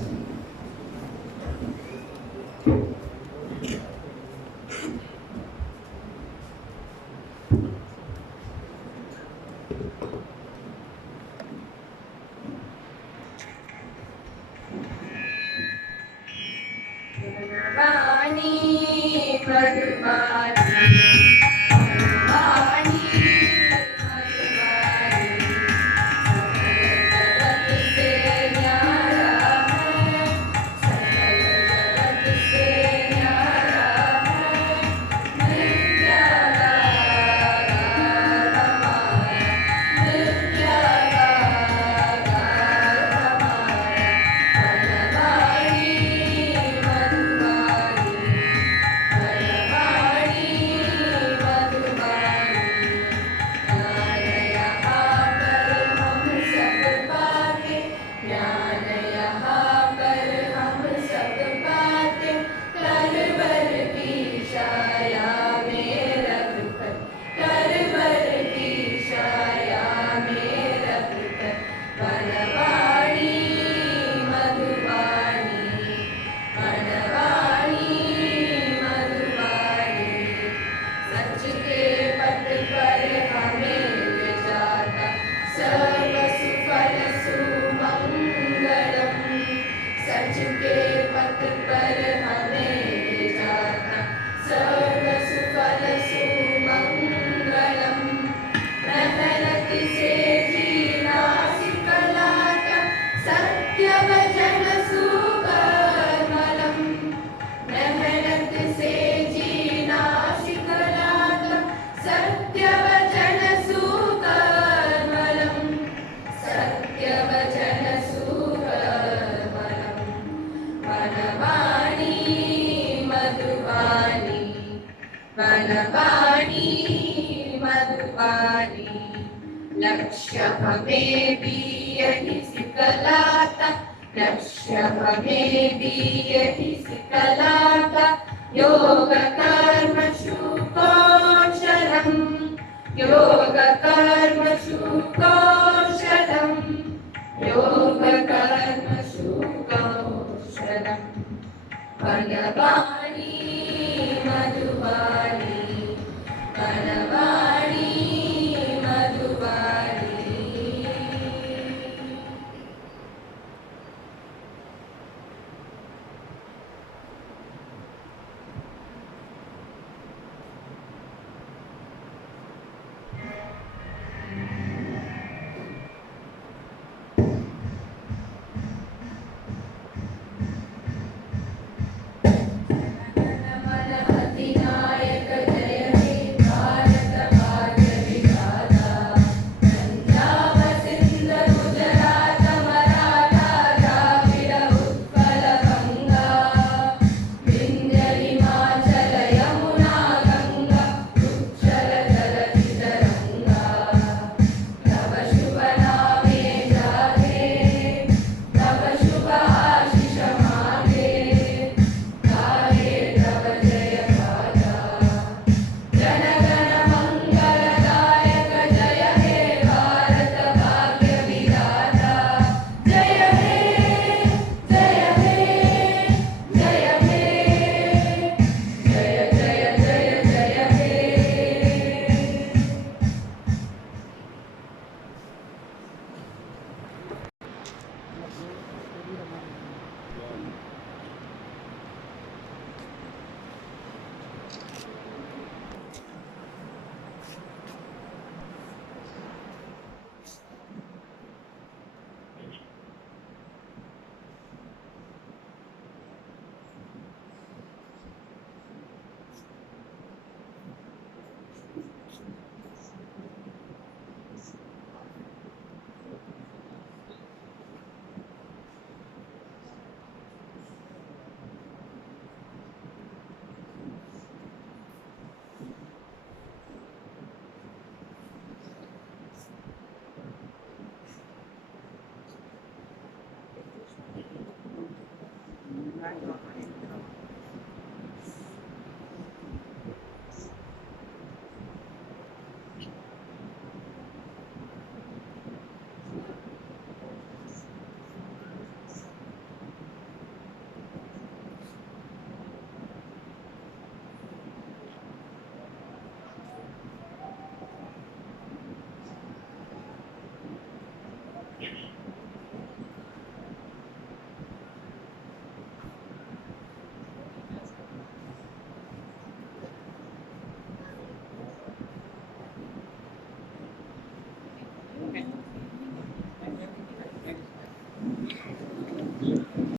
लक्ष्यममे बीयति सिकलाता लक्ष्यममे बीयति सिकलाता योगका